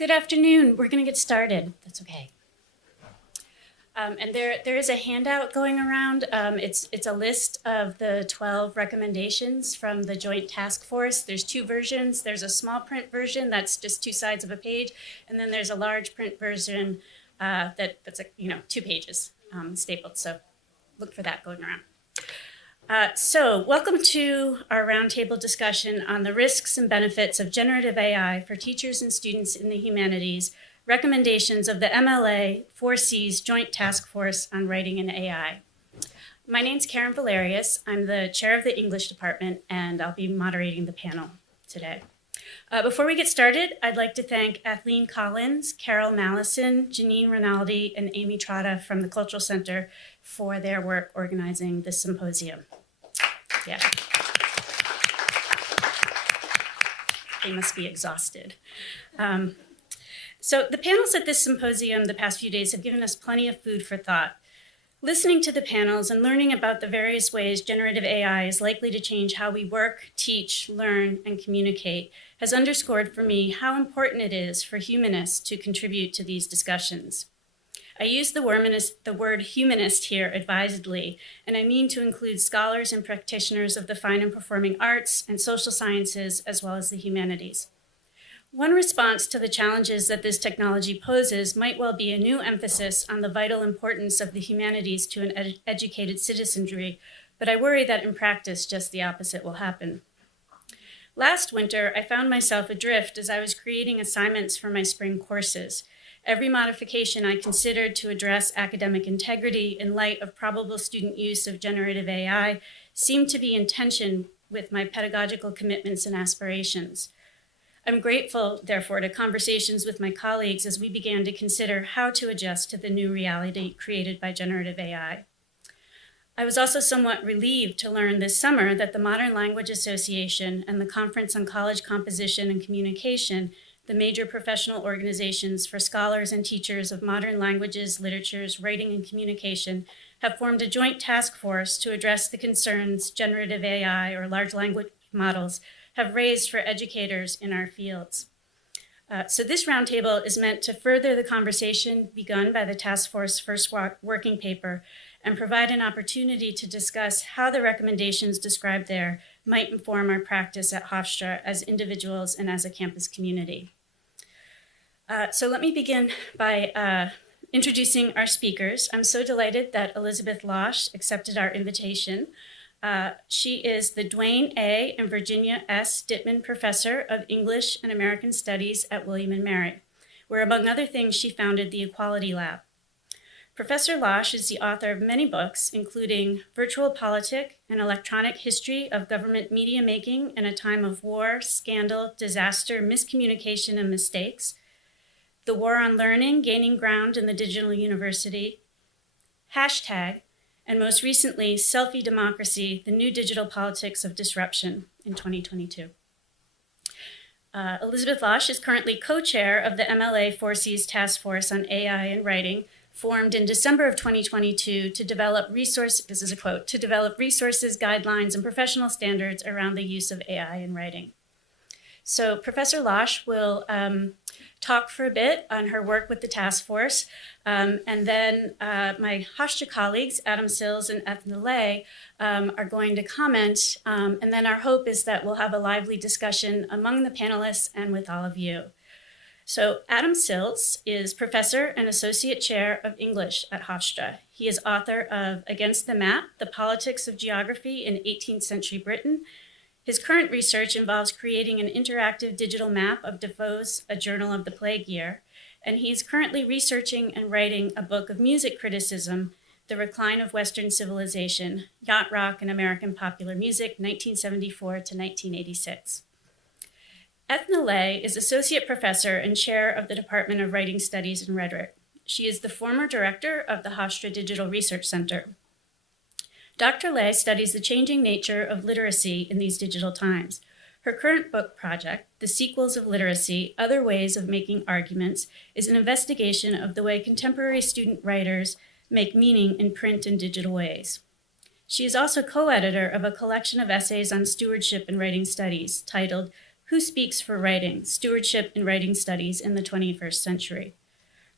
Good afternoon. We're going to get started. That's okay. And there is a handout going around. It's a list of the 12 recommendations from the Joint Task Force. There's two versions. There's a small print version that's just 2 sides of a page, and then there's a large print version that's 2 pages stapled. So look for that going around. So welcome to our roundtable discussion on the risks and benefits of generative AI for teachers and students in the humanities, recommendations of the MLA-CCCC Joint Task Force on Writing in AI. My name's Karen Valerius. I'm the chair of the English department, and I'll be moderating the panel today. Before we get started, I'd like to thank Kathleen Collins, Carol Mallison, Janine Rinaldi, and Amy Trotta from the Cultural Center for their work organizing this symposium. Yeah. They must be exhausted. So the panels at this symposium the past few days have given us plenty of food for thought. Listening to the panels and learning about the various ways generative AI is likely to change how we work, teach, learn, and communicate has underscored for me how important it is for humanists to contribute to these discussions. I use the word humanist here advisedly, and I mean to include scholars and practitioners of the fine and performing arts and social sciences, as well as the humanities. One response to the challenges that this technology poses might well be a new emphasis on the vital importance of the humanities to an educated citizenry, but I worry that in practice, just the opposite will happen. Last winter, I found myself adrift as I was creating assignments for my spring courses. Every modification I considered to address academic integrity in light of probable student use of generative AI seemed to be in tension with my pedagogical commitments and aspirations. I'm grateful, therefore, to conversations with my colleagues as we began to consider how to adjust to the new reality created by generative AI. I was also somewhat relieved to learn this summer that the Modern Language Association and the Conference on College Composition and Communication, the major professional organizations for scholars and teachers of modern languages, literatures, writing, and communication, have formed a joint task force to address the concerns generative AI or large language models have raised for educators in our fields. So this roundtable is meant to further the conversation begun by the task force first working paper and provide an opportunity to discuss how the recommendations described there might inform our practice at Hofstra as individuals and as a campus community. So let me begin by introducing our speakers. I'm so delighted that Elizabeth Losh accepted our invitation. She is the Dwayne A. and Virginia S. Dittman Professor of English and American Studies at William & Mary, where, among other things, she founded the Equality Lab. Professor Losh is the author of many books, including Virtual Politic, an Electronic History of Government Media Making in a Time of War, Scandal, Disaster, Miscommunication, and Mistakes, The War on Learning, Gaining Ground in the Digital University, Hashtag, and most recently, Selfie Democracy, the New Digital Politics of Disruption in 2022. Elizabeth Losh is currently co-chair of the MLA-CCCC Task Force on AI and Writing, formed in December of 2022 to develop this is a quote, to develop resources, guidelines, and professional standards around the use of AI in writing. So Professor Losh will talk for a bit on her work with the task force, and then my Hofstra colleagues, Adam Sills and Ethna, are going to comment, and then our hope is that we'll have a lively discussion among the panelists and with all of you. So Adam Sills is professor and associate chair of English at Hofstra. He is author of Against the Map, The Politics of Geography in 18th Century Britain. His current research involves creating an interactive digital map of Defoe's A Journal of the Plague Year, and he's currently researching and writing a book of music criticism, The Recline of Western Civilization, Yacht Rock and American Popular Music, 1974 to 1986. Ethna is associate professor and chair of the Department of Writing Studies and Rhetoric. She is the former director of the Hofstra Digital Research Center. Dr. Lay studies the changing nature of literacy in these digital times. Her current book project, The Sequels of Literacy, Other Ways of Making Arguments, is an investigation of the way contemporary student writers make meaning in print and digital ways. She is also co-editor of a collection of essays on stewardship and writing studies titled Who Speaks for Writing? Stewardship in Writing Studies in the 21st Century.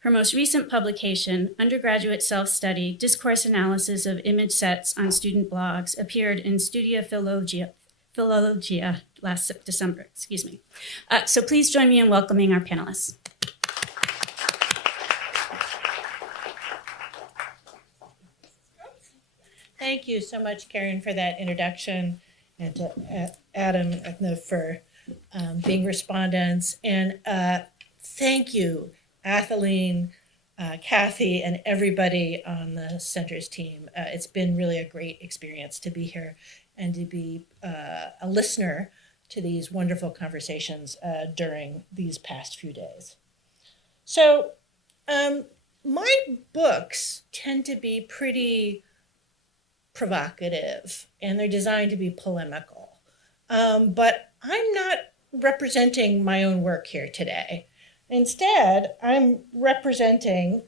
Her most recent publication, Undergraduate Self-Study, Discourse Analysis of Image Sets on Student Blogs, appeared in Studia Philologia last December, So please join me in welcoming our panelists. Thank you so much, Karen, for that introduction, and to Adam, Ethna, for being respondents. And thank you, Athaline, Kathy, and everybody on the center's team. It's been really a great experience to be here and to be a listener to these wonderful conversations during these past few days. So my books tend to be pretty provocative, and they're designed to be polemical. But I'm not representing my own work here today. Instead, I'm representing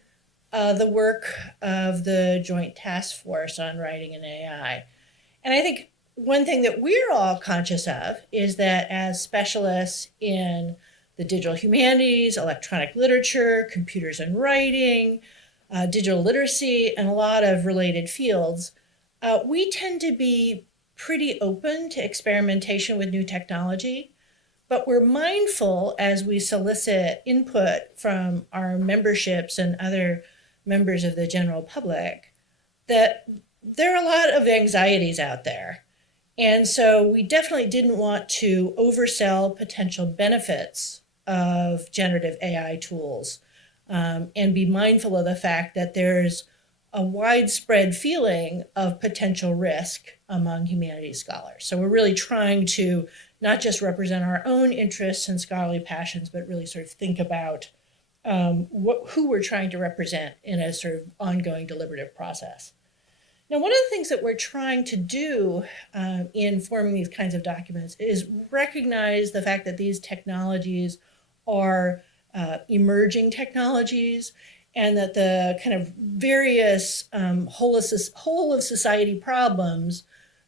the work of the Joint Task Force on Writing and AI. And I think one thing that we're all conscious of is that as specialists in the digital humanities, electronic literature, computers and writing, digital literacy, and a lot of related fields, we tend to be pretty open to experimentation with new technology, but we're mindful as we solicit input from our memberships and other members of the general public that there are a lot of anxieties out there. And so we definitely didn't want to oversell potential benefits of generative AI tools and be mindful of the fact that there's a widespread feeling of potential risk among humanities scholars. So we're really trying to not just represent our own interests and scholarly passions, but really sort of think about who we're trying to represent in a sort of ongoing deliberative process. Now, one of the things that we're trying to do in forming these kinds of documents is recognize the fact that these technologies are emerging technologies, and that the kind of various whole of society problems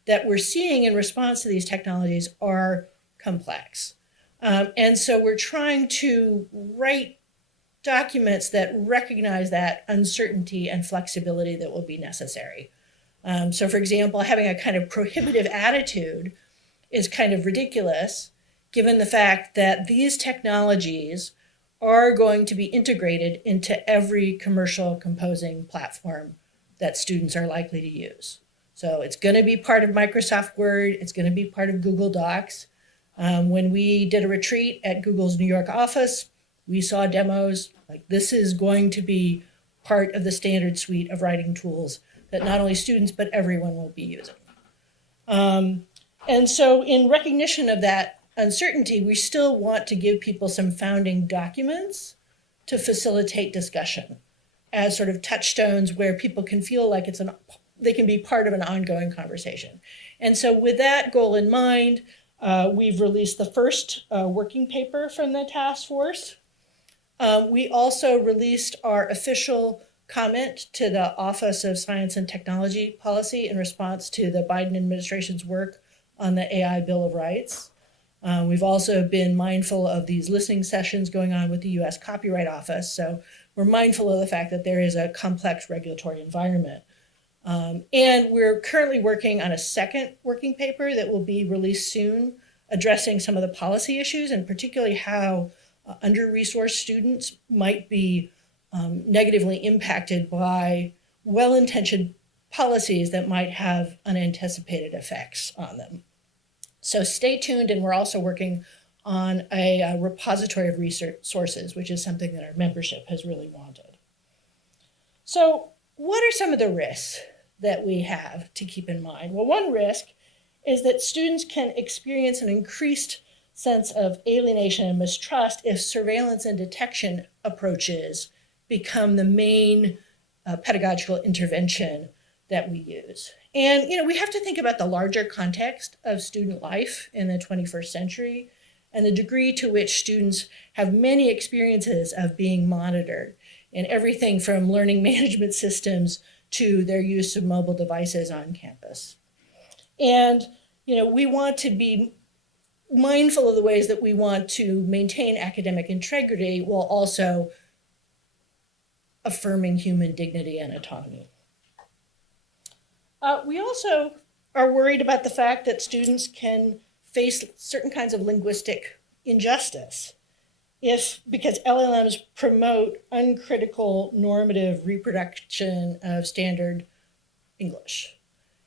that we're seeing in response to these technologies are complex. And so we're trying to write documents that recognize that uncertainty and flexibility that will be necessary. So for example, having a kind of prohibitive attitude is kind of ridiculous, given the fact that these technologies are going to be integrated into every commercial composing platform that students are likely to use. So it's going to be part of Microsoft Word. It's going to be part of Google Docs. When we did a retreat at Google's New York office, we saw demos. Like, this is going to be part of the standard suite of writing tools that not only students, but everyone will be using. And so in recognition of that uncertainty, we still want to give people some founding documents to facilitate discussion as sort of touchstones where people can feel like they can be part of an ongoing conversation. And so with that goal in mind, we've released the first working paper from the task force. We also released our official comment to the Office of Science and Technology Policy in response to the Biden administration's work on the AI Bill of Rights. We've also been mindful of these listening sessions going on with the US Copyright Office. So we're mindful of the fact that there is a complex regulatory environment. And we're currently working on a second working paper that will be released soon, addressing some of the policy issues, and particularly how under-resourced students might be negatively impacted by well-intentioned policies that might have unanticipated effects on them. So stay tuned, and we're also working on a repository of research sources, which is something that our membership has really wanted. So what are some of the risks that we have to keep in mind? Well, one risk is that students can experience an increased sense of alienation and mistrust if surveillance and detection approaches become the main pedagogical intervention that we use. And we have to think about the larger context of student life in the 21st century and the degree to which students have many experiences of being monitored in everything from learning management systems to their use of mobile devices on campus. And we want to be mindful of the ways that we want to maintain academic integrity while also affirming human dignity and autonomy. We also are worried about the fact that students can face certain kinds of linguistic injustice because LLMs promote uncritical normative reproduction of standard English.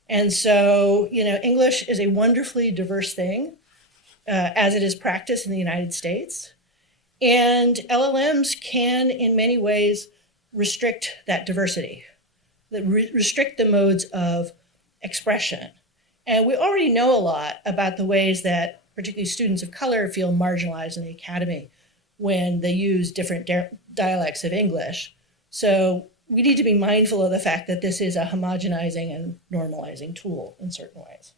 And so, English is a wonderfully diverse thing as it is practiced in the United States. And LLMs can, in many ways, restrict that diversity, restrict the modes of expression. And we already know a lot about the ways that particularly students of color feel marginalized in the academy when they use different dialects of English. So we need to be mindful of the fact that this is a homogenizing and normalizing tool in certain ways.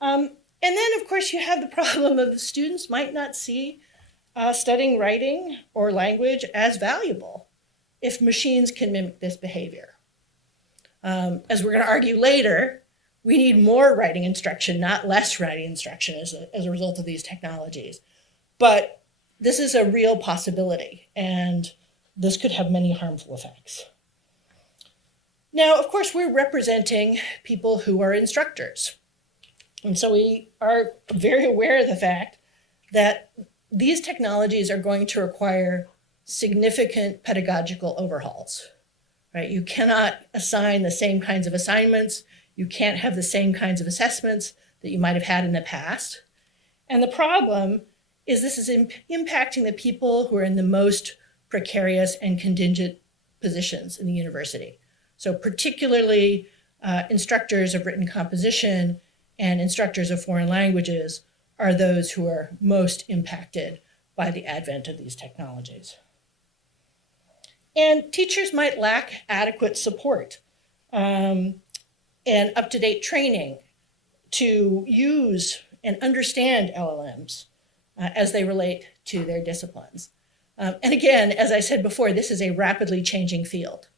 And then, of course, you have the problem of students might not see studying writing or language as valuable if machines can mimic this behavior. As we're going to argue later, we need more writing instruction, not less writing instruction as a result of these technologies. But this is a real possibility, and this could have many harmful effects. Now, of course, we're representing people who are instructors. And so we are very aware of the fact that these technologies are going to require significant pedagogical overhauls, right? You cannot assign the same kinds of assignments. You can't have the same kinds of assessments that you might have had in the past. And the problem is this is impacting the people who are in the most precarious and contingent positions in the university. So particularly instructors of written composition and instructors of foreign languages are those who are most impacted by the advent of these technologies. And teachers might lack adequate support and up-to-date training to use and understand LLMs as they relate to their disciplines. And again, as I said before, this is a rapidly changing field.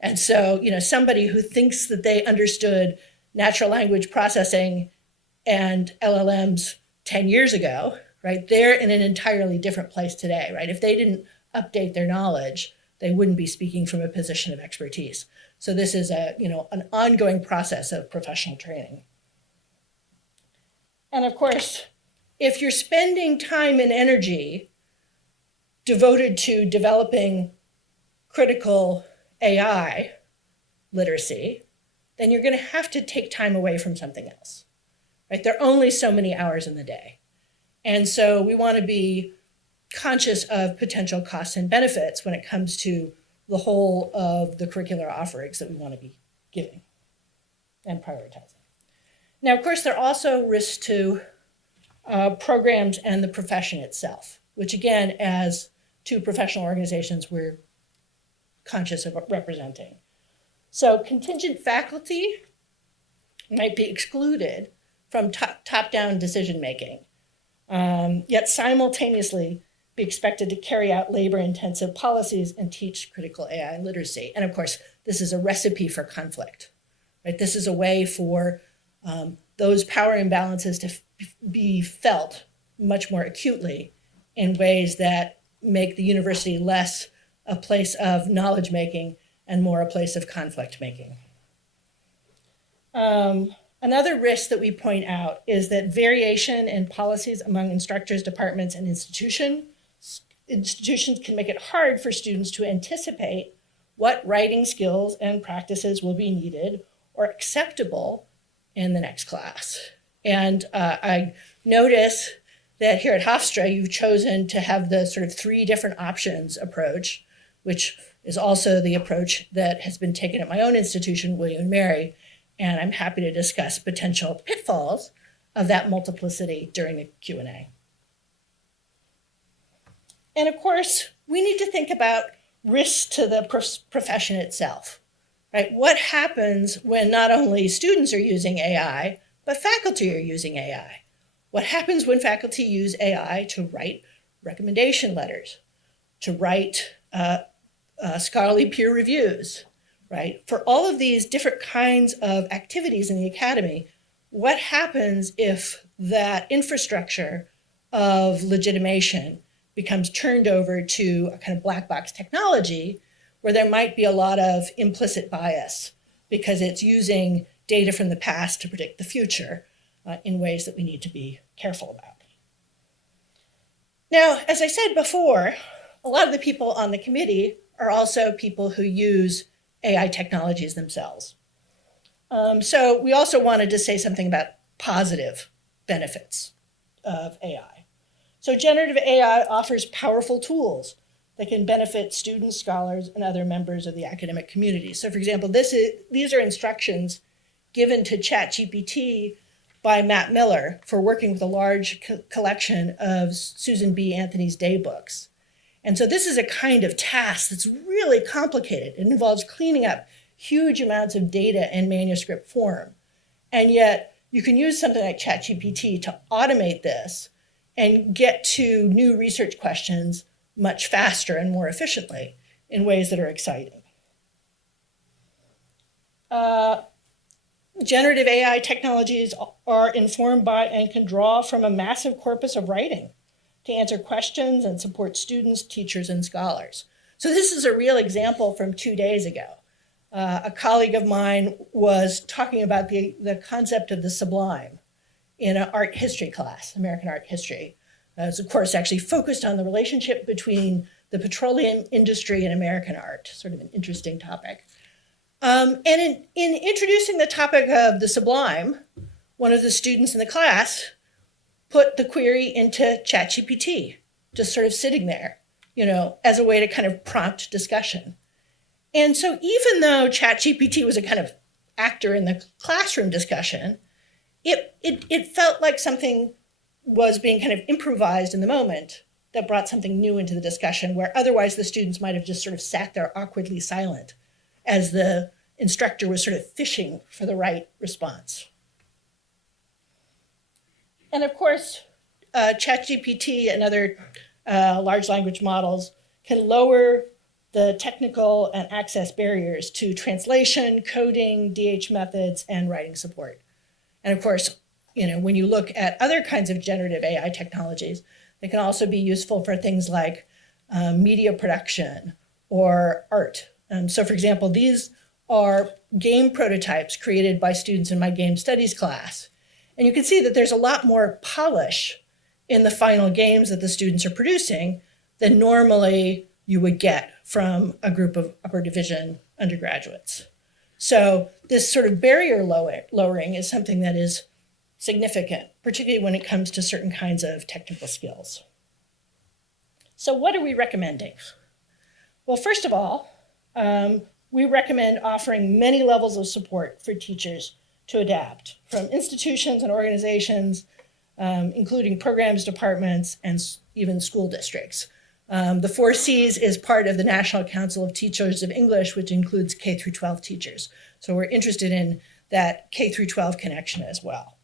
And so, somebody who thinks that they understood natural language processing and LLMs 10 years ago, right, they're in an entirely different place today, right? If they didn't update their knowledge, they wouldn't be speaking from a position of expertise. So this is an ongoing process of professional training. And of course, if you're spending time and energy devoted to developing critical AI literacy, then you're going to have to take time away from something else, right? There are only so many hours in the day. And so we want to be conscious of potential costs and benefits when it comes to the whole of the curricular offerings that we want to be giving and prioritizing. Now, of course, there are also risks to programs and the profession itself, which again, as two professional organizations, we're conscious of representing. So contingent faculty might be excluded from top-down decision-making, yet simultaneously be expected to carry out labor-intensive policies and teach critical AI literacy. And of course, this is a recipe for conflict, right? This is a way for those power imbalances to be felt much more acutely in ways that make the university less a place of knowledge making and more a place of conflict making. Another risk that we point out is that variation in policies among instructors, departments, and institutions can make it hard for students to anticipate what writing skills and practices will be needed or acceptable in the next class. And I notice that here at Hofstra, you've chosen to have the sort of 3 different options approach, which is also the approach that has been taken at my own institution, William & Mary, and I'm happy to discuss potential pitfalls of that multiplicity during the Q&A. And of course, we need to think about risks to the profession itself, right? What happens when not only students are using AI, but faculty are using AI? What happens when faculty use AI to write recommendation letters, to write scholarly peer reviews, right? For all of these different kinds of activities in the academy, what happens if that infrastructure of legitimation becomes turned over to a kind of black box technology where there might be a lot of implicit bias because it's using data from the past to predict the future in ways that we need to be careful about. Now, as I said before, a lot of the people on the committee are also people who use AI technologies themselves. So we also wanted to say something about positive benefits of AI. So generative AI offers powerful tools that can benefit students, scholars, and other members of the academic community. So for example, these are instructions given to ChatGPT by Matt Miller for working with a large collection of Susan B. Anthony's day books. And so this is a kind of task that's really complicated. It involves cleaning up huge amounts of data in manuscript form. And yet you can use something like ChatGPT to automate this and get to new research questions much faster and more efficiently in ways that are exciting. Generative AI technologies are informed by and can draw from a massive corpus of writing to answer questions and support students, teachers, and scholars. So this is a real example from 2 days ago. A colleague of mine was talking about the concept of the sublime in an art history class, American art history. It's of course actually focused on the relationship between the petroleum industry and American art, sort of an interesting topic. And in introducing the topic of the sublime, one of the students in the class put the query into ChatGPT, just sort of sitting there, as a way to kind of prompt discussion. And so even though ChatGPT was a kind of actor in the classroom discussion, it felt like something was being kind of improvised in the moment that brought something new into the discussion, where otherwise the students might have just sort of sat there awkwardly silent as the instructor was sort of fishing for the right response. And of course, ChatGPT and other large language models can lower the technical and access barriers to translation, coding, DH methods, and writing support. And of course, when you look at other kinds of generative AI technologies, they can also be useful for things like media production or art. So for example, these are game prototypes created by students in my game studies class. And you can see that there's a lot more polish in the final games that the students are producing than normally you would get from a group of upper division undergraduates. So this sort of barrier lowering is something that is significant, particularly when it comes to certain kinds of technical skills. So what are we recommending? Well, first of all, we recommend offering many levels of support for teachers to adapt, from institutions and organizations, including programs, departments, and even school districts. The 4 Cs is part of the National Council of Teachers of English, which includes K through 12 teachers. So we're interested in that K through 12 connection as well.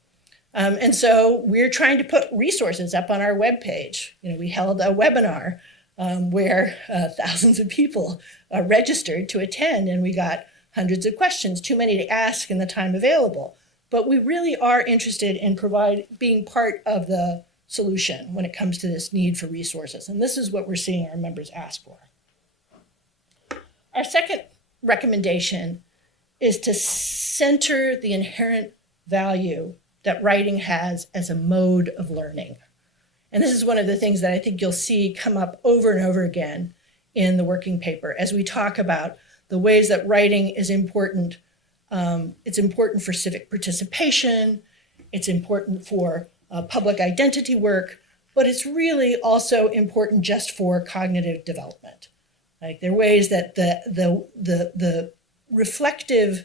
And so we're trying to put resources up on our webpage. We held a webinar where thousands of people registered to attend, and we got hundreds of questions, too many to ask in the time available. But we really are interested in being part of the solution when it comes to this need for resources. And this is what we're seeing our members ask for. Our second recommendation is to center the inherent value that writing has as a mode of learning. And this is one of the things that I think you'll see come up over and over again in the working paper as we talk about the ways that writing is important. It's important for civic participation, it's important for public identity work, but it's really also important just for cognitive development. Like there are ways that the reflective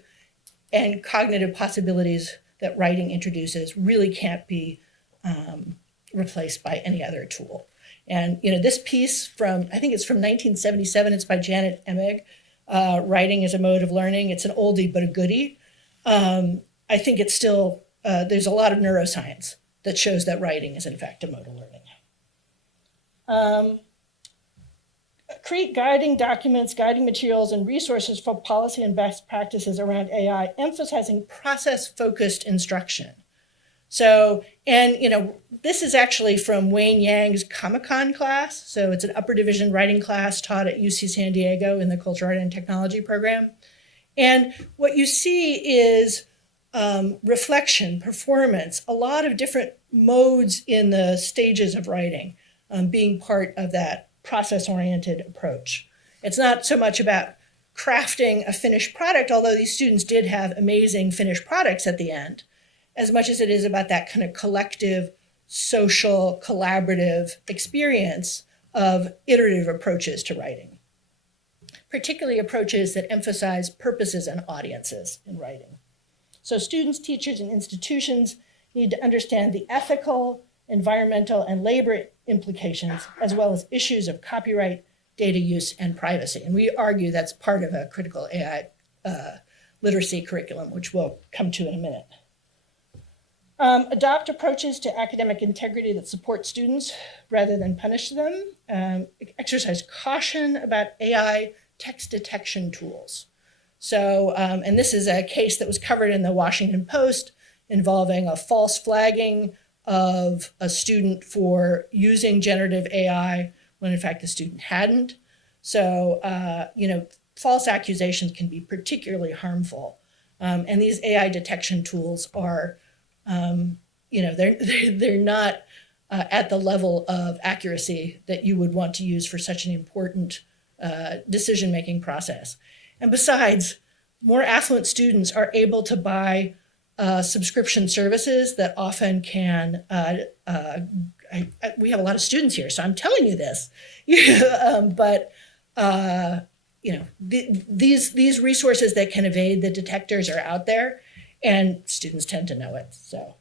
and cognitive possibilities that writing introduces really can't be replaced by any other tool. And this piece I think it's from 1977, it's by Janet Emig, Writing as a Mode of Learning. It's an oldie but a goodie. I think it's still, there's a lot of neuroscience that shows that writing is in fact a mode of learning. Create guiding documents, guiding materials, and resources for policy and best practices around AI, emphasizing process-focused instruction. So, and this is actually from Wayne Yang's Comic-Con class. So it's an upper division writing class taught at UC San Diego in the Cultural Art and Technology program. And what you see is reflection, performance, a lot of different modes in the stages of writing being part of that process-oriented approach. It's not so much about crafting a finished product, although these students did have amazing finished products at the end, as much as it is about that kind of collective, social, collaborative experience of iterative approaches to writing, particularly approaches that emphasize purposes and audiences in writing. So students, teachers, and institutions need to understand the ethical, environmental, and labor implications, as well as issues of copyright, data use, and privacy. And we argue that's part of a critical AI literacy curriculum, which we'll come to in a minute. Adopt approaches to academic integrity that support students rather than punish them. Exercise caution about AI text detection tools. So, and this is a case that was covered in the Washington Post involving a false flagging of a student for using generative AI when in fact the student hadn't. So, false accusations can be particularly harmful. And these AI detection tools are, they're not at the level of accuracy that you would want to use for such an important decision-making process. And besides, more affluent students are able to buy subscription services that often can, we have a lot of students here, so I'm telling you this, these resources that can evade the detectors are out there, and students tend to know it, so.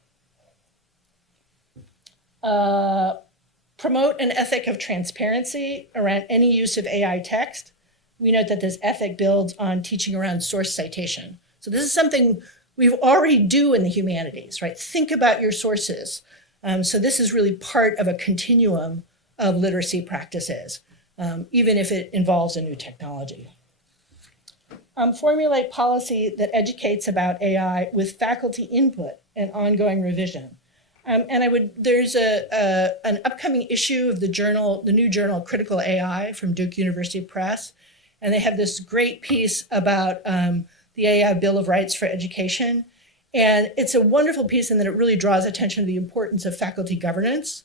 Promote an ethic of transparency around any use of AI text. We note that this ethic builds on teaching around source citation. So this is something we already do in the humanities, right? Think about your sources. So this is really part of a continuum of literacy practices, even if it involves a new technology. Formulate policy that educates about AI with faculty input and ongoing revision. There's an upcoming issue of the new journal Critical AI from Duke University Press, and they have this great piece about the AI Bill of Rights for Education. And it's a wonderful piece in that it really draws attention to the importance of faculty governance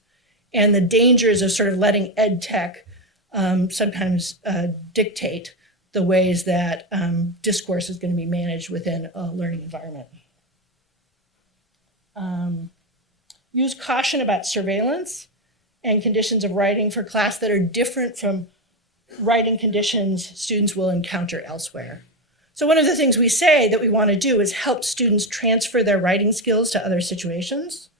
and the dangers of sort of letting ed tech sometimes dictate the ways that discourse is going to be managed within a learning environment. Use caution about surveillance and conditions of writing for class that are different from writing conditions students will encounter elsewhere. So one of the things we say that we want to do is help students transfer their writing skills to other situations.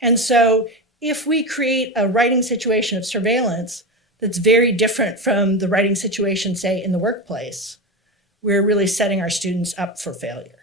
And so if we create a writing situation of surveillance that's very different from the writing situation, say, in the workplace, we're really setting our students up for failure.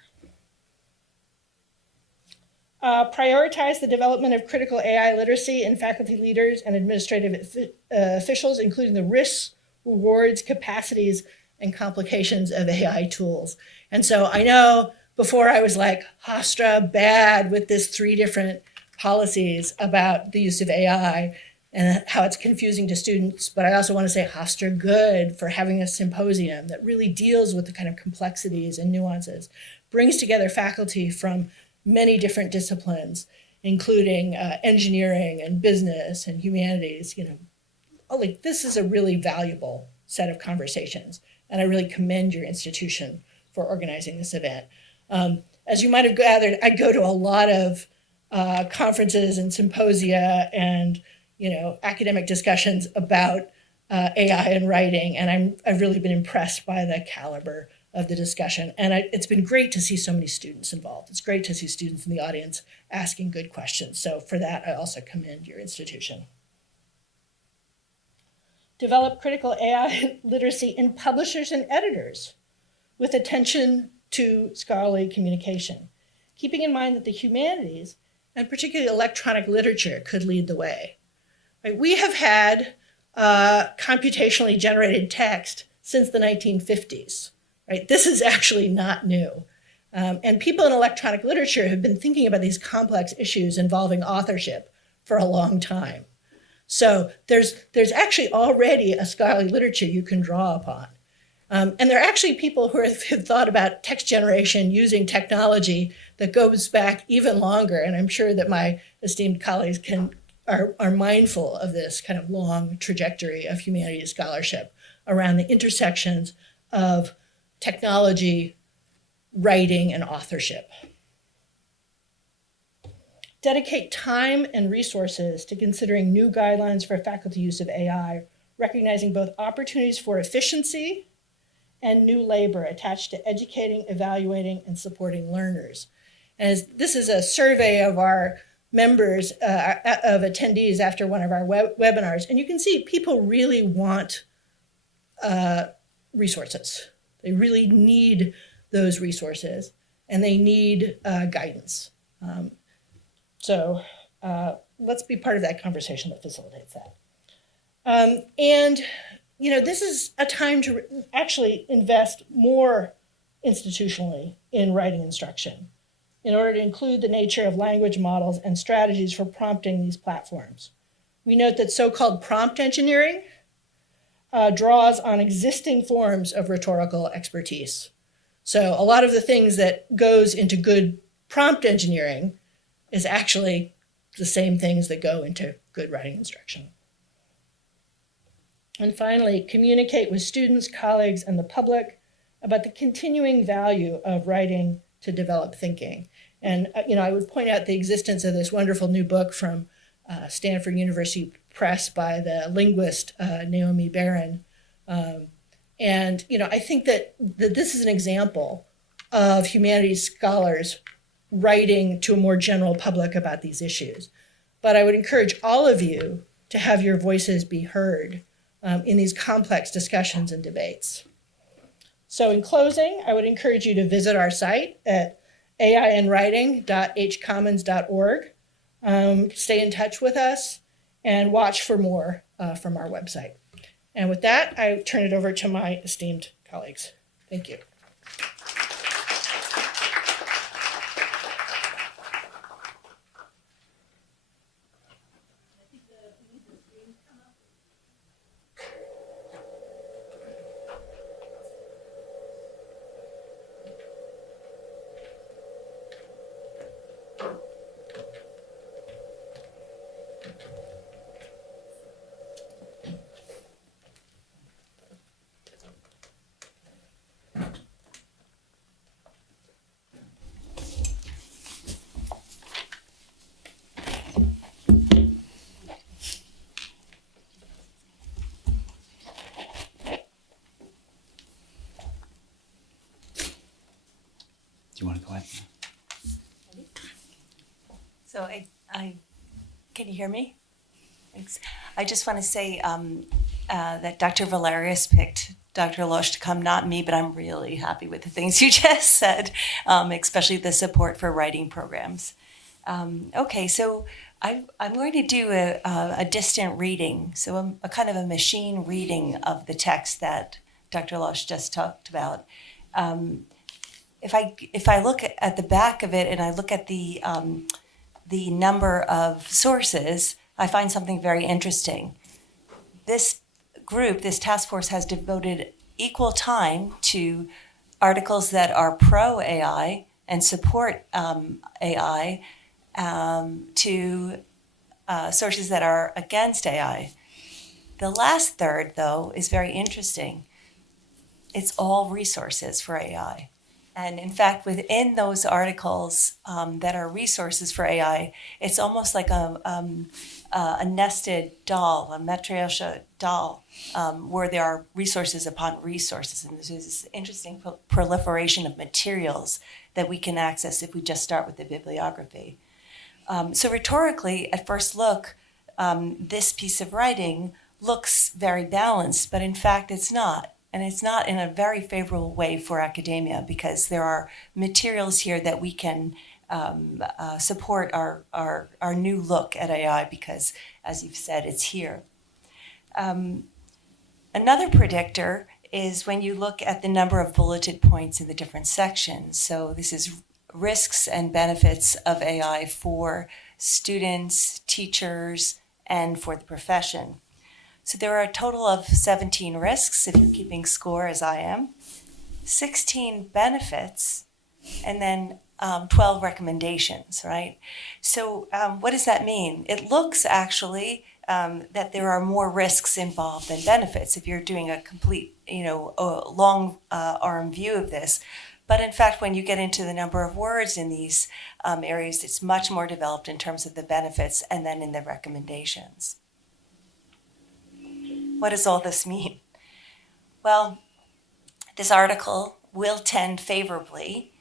Prioritize the development of critical AI literacy in faculty leaders and administrative officials, including the risks, rewards, capacities, and complications of AI tools. And so I know before I was like, Hofstra, bad with this 3 different policies about the use of AI and how it's confusing to students. But I also want to say Hofstra, good for having a symposium that really deals with the kind of complexities and nuances, brings together faculty from many different disciplines, including engineering and business and humanities. This is a really valuable set of conversations. And I really commend your institution for organizing this event. As you might have gathered, I go to a lot of conferences and symposia and academic discussions about AI and writing, and I've really been impressed by the caliber of the discussion. And it's been great to see so many students involved. It's great to see students in the audience asking good questions. So for that, I also commend your institution. Develop critical AI literacy in publishers and editors with attention to scholarly communication, keeping in mind that the humanities, and particularly electronic literature, could lead the way. Right? We have had computationally generated text since the 1950s. Right? This is actually not new. And people in electronic literature have been thinking about these complex issues involving authorship for a long time. So there's actually already a scholarly literature you can draw upon. And there are actually people who have thought about text generation using technology that goes back even longer. And I'm sure that my esteemed colleagues are mindful of this kind of long trajectory of humanities scholarship around the intersections of technology, writing, and authorship. Dedicate time and resources to considering new guidelines for faculty use of AI, recognizing both opportunities for efficiency and new labor attached to educating, evaluating, and supporting learners. And this is a survey of our members, of attendees after one of our webinars. And you can see people really want resources. They really need those resources, and they need guidance. So let's be part of that conversation that facilitates that. And this is a time to actually invest more institutionally in writing instruction in order to include the nature of language models and strategies for prompting these platforms. We note that so-called prompt engineering draws on existing forms of rhetorical expertise. So a lot of the things that goes into good prompt engineering is actually the same things that go into good writing instruction. And finally, communicate with students, colleagues, and the public about the continuing value of writing to develop thinking. And I would point out the existence of this wonderful new book from Stanford University Press by the linguist Naomi Barron. And I think that this is an example of humanities scholars writing to a more general public about these issues. But I would encourage all of you to have your voices be heard in these complex discussions and debates. So in closing, I would encourage you to visit our site at ainwriting.hcommons.org. Stay in touch with us and watch for more from our website. And with that, I turn it over to my esteemed colleagues. Thank you. Do you want to go ahead? So can you hear me? Thanks. I just want to say that Dr. Valerius picked Dr. Losh to come, not me, but I'm really happy with the things you just said, especially the support for writing programs. Okay, so I'm going to do a distant reading, so a kind of a machine reading of the text that Dr. Losh just talked about. If I look at the back of it and I look at the number of sources, I find something very interesting. This group, this task force, has devoted equal time to articles that are pro-AI and support AI to sources that are against AI. The last third, though, is very interesting. It's all resources for AI. And in fact, within those articles that are resources for AI, it's almost like a nested doll, a matryoshka doll, where there are resources upon resources. And there's this interesting proliferation of materials that we can access if we just start with the bibliography. So rhetorically, at first look, this piece of writing looks very balanced, but in fact it's not. And it's not in a very favorable way for academia, because there are materials here that we can support our new look at AI, because, as you've said, it's here. Another predictor is when you look at the number of bulleted points in the different sections. So this is risks and benefits of AI for students, teachers, and for the profession. So there are a total of 17 risks, if you're keeping score as I am, 16 benefits, and then 12 recommendations, right? So what does that mean? It looks actually that there are more risks involved than benefits if you're doing a complete, a long arm view of this. But in fact, when you get into the number of words in these areas, it's much more developed in terms of the benefits and then in the recommendations. What does all this mean? Well, this article will tend favorably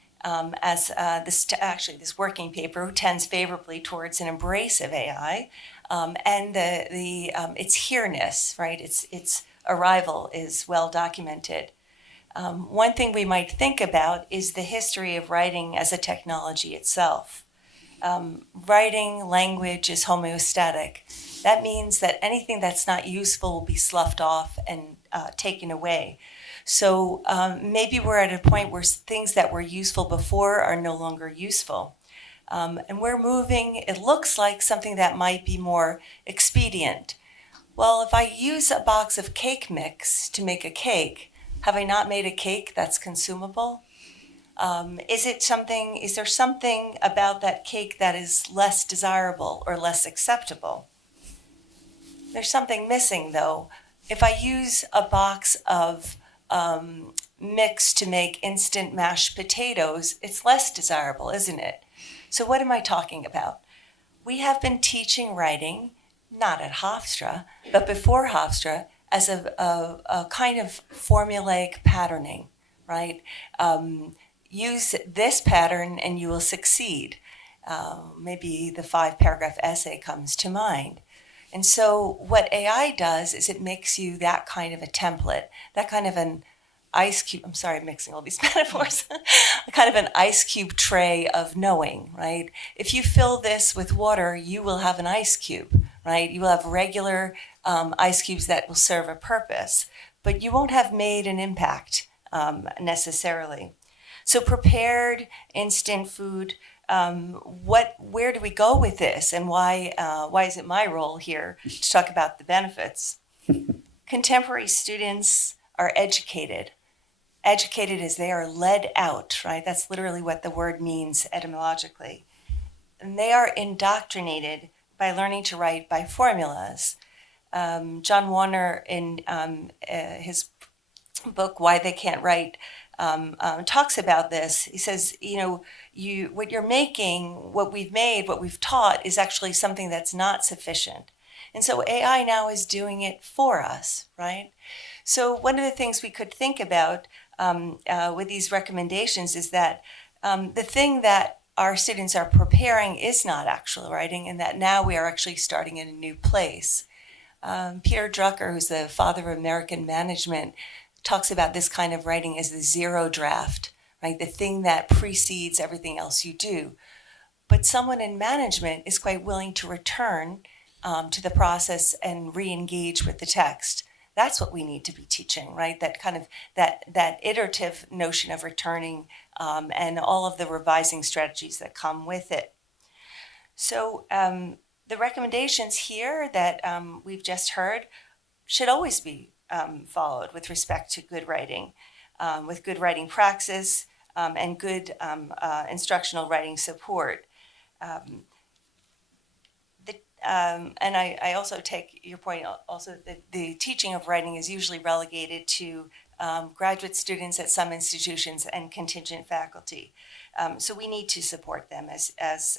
this working paper tends favorably towards an embrace of AI, and its here-ness, right? Its arrival is well documented. One thing we might think about is the history of writing as a technology itself. Writing language is homeostatic. That means that anything that's not useful will be sloughed off and taken away. So maybe we're at a point where things that were useful before are no longer useful. And we're moving, it looks like something that might be more expedient. Well, if I use a box of cake mix to make a cake, have I not made a cake that's consumable? Is there something about that cake that is less desirable or less acceptable? There's something missing though. If I use a box of mix to make instant mashed potatoes, it's less desirable, isn't it? So what am I talking about? We have been teaching writing, not at Hofstra, but before Hofstra, as a kind of formulaic patterning, right? Use this pattern and you will succeed. Maybe the 5-paragraph essay comes to mind. And so what AI does is it makes you that kind of a template, that kind of an ice cube, I'm sorry, I'm mixing all these metaphors, kind of an ice cube tray of knowing, right? If you fill this with water, you will have an ice cube, right? You will have regular ice cubes that will serve a purpose, but you won't have made an impact necessarily. So prepared instant food, where do we go with this, and why is it my role here to talk about the benefits? Contemporary students are educated as they are led out, right? That's literally what the word means etymologically. And they are indoctrinated by learning to write by formulas. John Warner, in his book, Why They Can't Write, talks about this. He says, what you're making, what we've taught is actually something that's not sufficient. And so AI now is doing it for us, right? So one of the things we could think about with these recommendations is that the thing that our students are preparing is not actual writing, and that now we are actually starting in a new place. Peter Drucker, who's the father of American management, talks about this kind of writing as the zero draft, right? The thing that precedes everything else you do. But someone in management is quite willing to return to the process and re-engage with the text. That's what we need to be teaching, right? That kind of that iterative notion of returning and all of the revising strategies that come with it. So the recommendations here that we've just heard should always be followed with respect to good writing, with good writing praxis and good instructional writing support. And I also take your point also that the teaching of writing is usually relegated to graduate students at some institutions and contingent faculty. So we need to support them as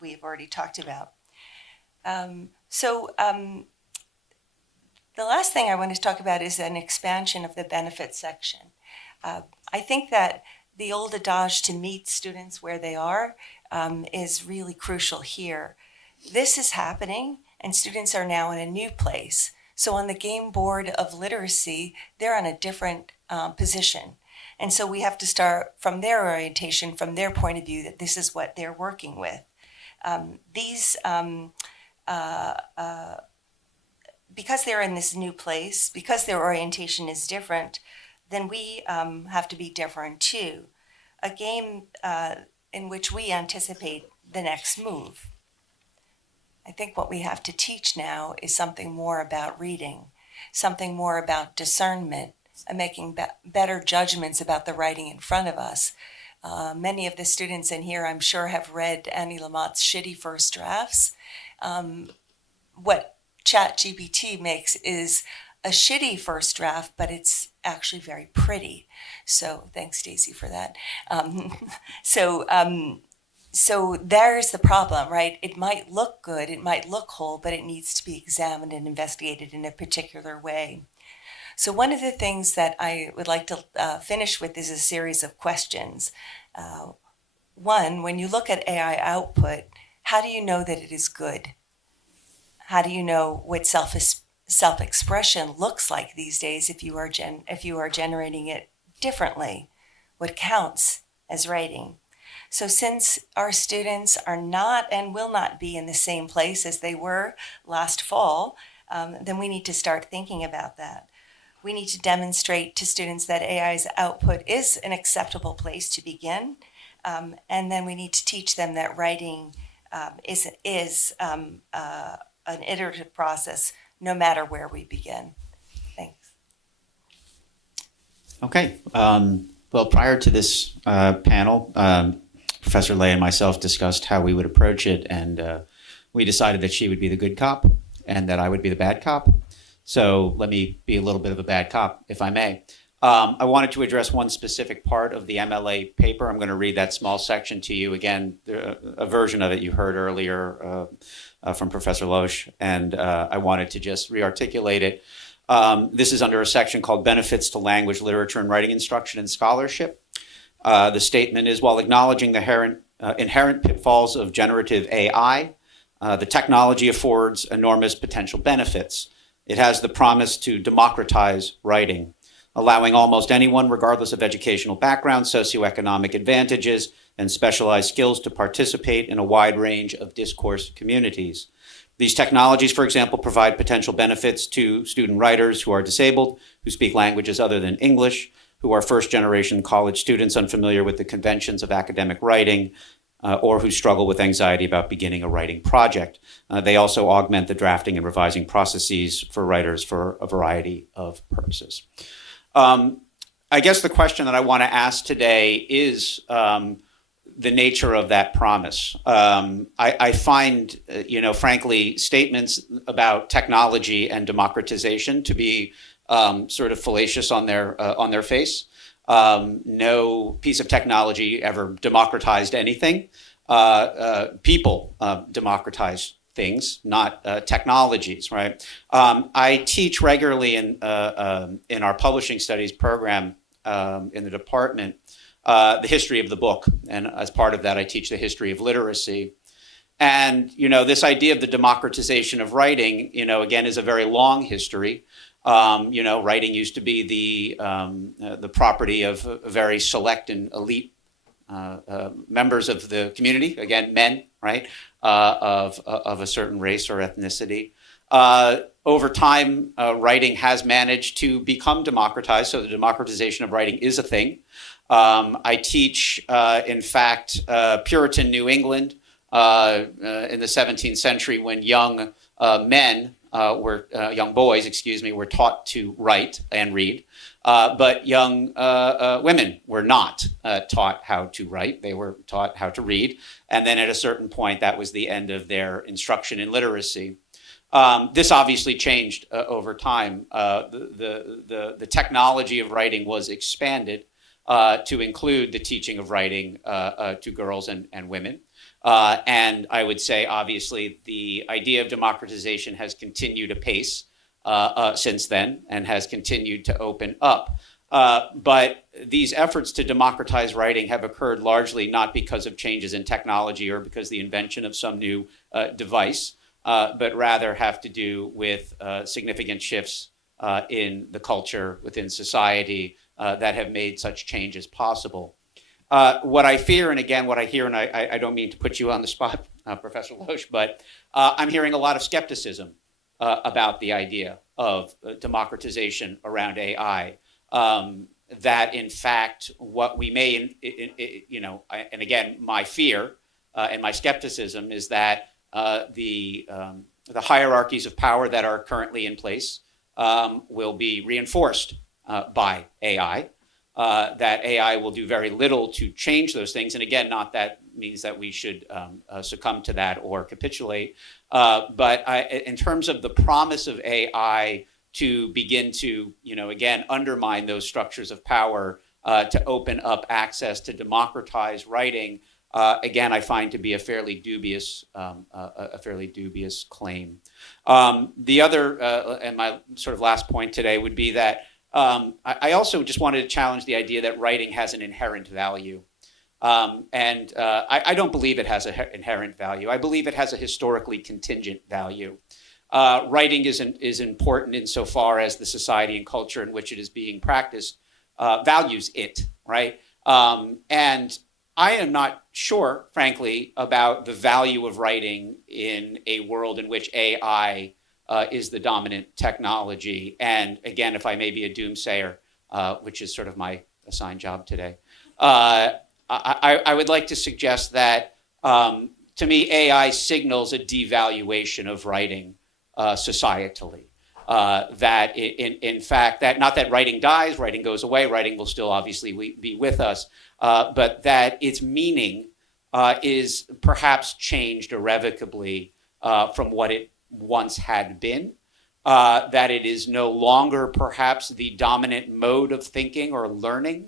we've already talked about. The last thing I want to talk about is an expansion of the benefits section. I think that the old adage to meet students where they are is really crucial here. This is happening, and students are now in a new place. So on the game board of literacy, they're on a different position. And so we have to start from their orientation, from their point of view, that this is what they're working because they're in this new place, because their orientation is different, then we have to be different too. A game in which we anticipate the next move. I think what we have to teach now is something more about reading, something more about discernment, and making better judgments about the writing in front of us. Many of the students in here, I'm sure, have read Annie Lamott's shitty first drafts. What ChatGPT makes is a shitty first draft, but it's actually very pretty. So thanks, Daisy, for that. So there's the problem, right? It might look good, it might look whole, but it needs to be examined and investigated in a particular way. So one of the things that I would like to finish with is a series of questions. One, when you look at AI output, how do you know that it is good? How do you know what self-expression looks like these days if you are generating it differently? What counts as writing? So since our students are not and will not be in the same place as they were last fall, then we need to start thinking about that. We need to demonstrate to students that AI's output is an acceptable place to begin, and then we need to teach them that writing is an iterative process no matter where we begin. Thanks. Okay. Well, prior to this panel, Professor Lay and myself discussed how we would approach it, and we decided that she would be the good cop and that I would be the bad cop. So let me be a little bit of a bad cop, if I may. I wanted to address one specific part of the MLA paper. I'm going to read that small section to you. Again, a version of it you heard earlier from Professor Losh, and I wanted to just re-articulate it. This is under a section called Benefits to Language, Literature, and Writing Instruction and Scholarship. The statement is, while acknowledging the inherent pitfalls of generative AI, the technology affords enormous potential benefits. It has the promise to democratize writing, allowing almost anyone, regardless of educational background, socioeconomic advantages, and specialized skills, to participate in a wide range of discourse communities. These technologies, for example, provide potential benefits to student writers who are disabled, who speak languages other than English, who are first-generation college students unfamiliar with the conventions of academic writing, or who struggle with anxiety about beginning a writing project. They also augment the drafting and revising processes for writers for a variety of purposes. I guess the question that I want to ask today is the nature of that promise. I find, frankly, statements about technology and democratization to be sort of fallacious on their face. No piece of technology ever democratized anything. People democratize things, not technologies, right? I teach regularly in our publishing studies program in the department the history of the book, and as part of that, I teach the history of literacy. And this idea of the democratization of writing, again, is a very long history. Writing used to be the property of very select and elite members of the community, again, men, right, of a certain race or ethnicity. Over time, writing has managed to become democratized, so the democratization of writing is a thing. I teach, in fact, Puritan New England in the 17th century, when young young boys, were taught to write and read, but young women were not taught how to write. They were taught how to read, and then at a certain point, that was the end of their instruction in literacy. This obviously changed over time. The technology of writing was expanded to include the teaching of writing to girls and women. And I would say, obviously, the idea of democratization has continued apace since then and has continued to open up. But these efforts to democratize writing have occurred largely not because of changes in technology or because the invention of some new device, but rather have to do with significant shifts in the culture within society that have made such changes possible. What I fear, and again, what I hear, and I don't mean to put you on the spot, Professor Losh, but I'm hearing a lot of skepticism about the idea of democratization around AI. That in fact, what we may, and again, my fear and my skepticism is that the hierarchies of power that are currently in place will be reinforced by AI. That AI will do very little to change those things. And again, not that means that we should succumb to that or capitulate. But in terms of the promise of AI to begin to, again, undermine those structures of power, to open up access, to democratize writing, again, I find to be a fairly dubious claim. The other, and my sort of last point today would be that I also just wanted to challenge the idea that writing has an inherent value. I don't believe it has an inherent value. I believe it has a historically contingent value. Writing is important insofar as the society and culture in which it is being practiced values it, right? And I am not sure, frankly, about the value of writing in a world in which AI is the dominant technology. And again, if I may be a doomsayer, which is sort of my assigned job today, I would like to suggest that, to me, AI signals a devaluation of writing societally. That in fact, that not that writing dies, writing goes away, writing will still obviously be with us, but that its meaning is perhaps changed irrevocably from what it once had been, that it is no longer perhaps the dominant mode of thinking or learning,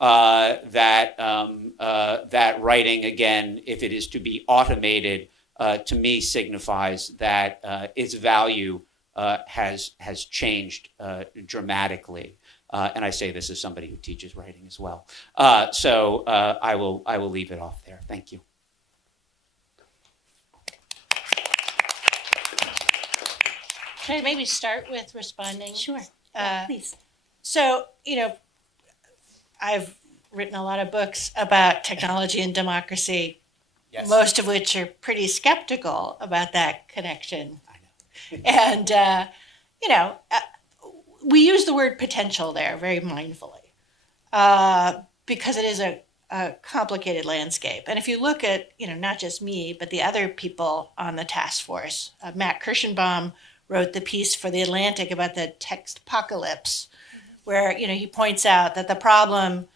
that writing, again, if it is to be automated, to me signifies that its value has changed dramatically. And I say this as somebody who teaches writing as well. So I will leave it off there. Thank you. Can I maybe start with responding? Sure. Please. So, I've written a lot of books about technology and democracy, Yes. most of which are pretty skeptical about that connection. I know. And, we use the word potential there very mindfully because it is a complicated landscape. And if you look at, not just me, but the other people on the task force, Matt Kirschenbaum wrote the piece for The Atlantic about the text apocalypse, where, he points out that the problem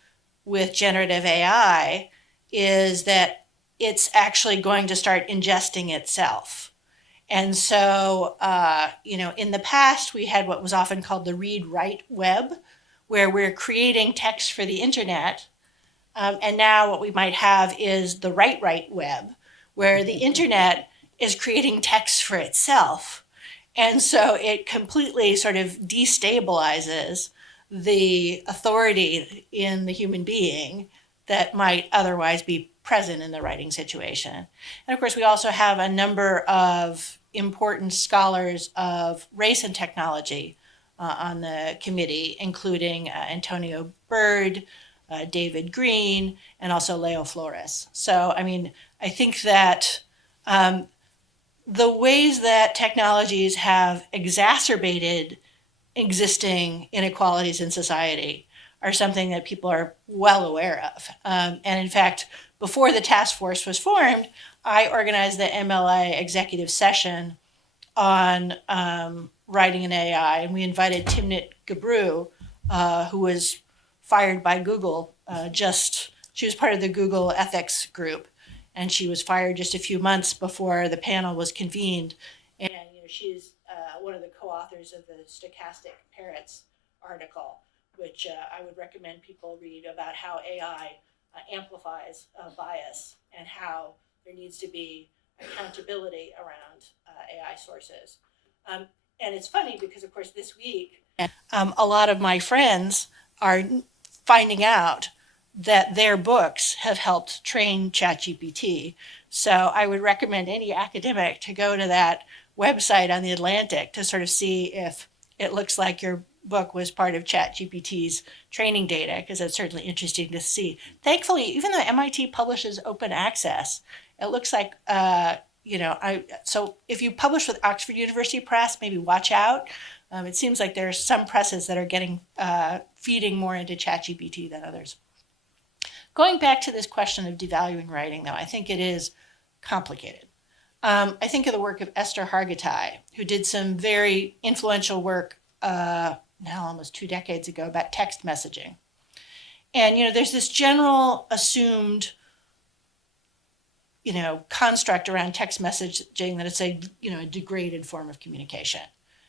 with generative AI is that it's actually going to start ingesting itself. And so, in the past, we had what was often called the read-write web, where we're creating text for the internet. And now what we might have is the write-write web, where the internet is creating text for itself. And so it completely sort of destabilizes the authority in the human being that might otherwise be present in the writing situation. And of course, we also have a number of important scholars of race and technology on the committee, including Antonio Bird, David Green, and also Leo Flores. So, I think that the ways that technologies have exacerbated existing inequalities in society are something that people are well aware of. And in fact, before the task force was formed, I organized the MLA executive session on writing in AI, and we invited Timnit Gebru, who was fired by Google. She was part of the Google ethics group, and she was fired just a few months before the panel was convened. And she's one of the co-authors of the Stochastic Parrots article, which I would recommend people read about how AI amplifies bias and how there needs to be accountability around AI sources. And it's funny because, of course, this week, a lot of my friends are finding out that their books have helped train ChatGPT. So I would recommend any academic to go to that website on The Atlantic to sort of see if it looks like your book was part of ChatGPT's training data, because it's certainly interesting to see. Thankfully, even though MIT publishes open access, it looks like So if you publish with Oxford University Press, maybe watch out. It seems like there are some presses that are getting feeding more into ChatGPT than others. Going back to this question of devaluing writing, though, I think it is complicated. I think of the work of Esther Hargitay, who did some very influential work now almost 2 decades ago about text messaging. And, there's this general assumed, construct around text messaging that it's a degraded form of communication.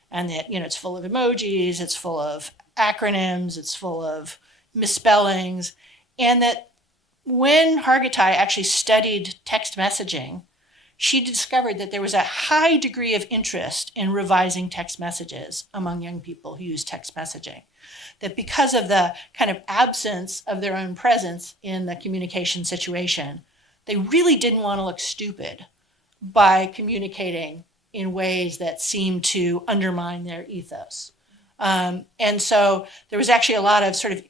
And that, it's full of emojis, it's full of acronyms, it's full of misspellings. And that when Hargitay actually studied text messaging, she discovered that there was a high degree of interest in revising text messages among young people who use text messaging. That because of the kind of absence of their own presence in the communication situation, they really didn't want to look stupid by communicating in ways that seemed to undermine their ethos. And so there was actually a lot of sort of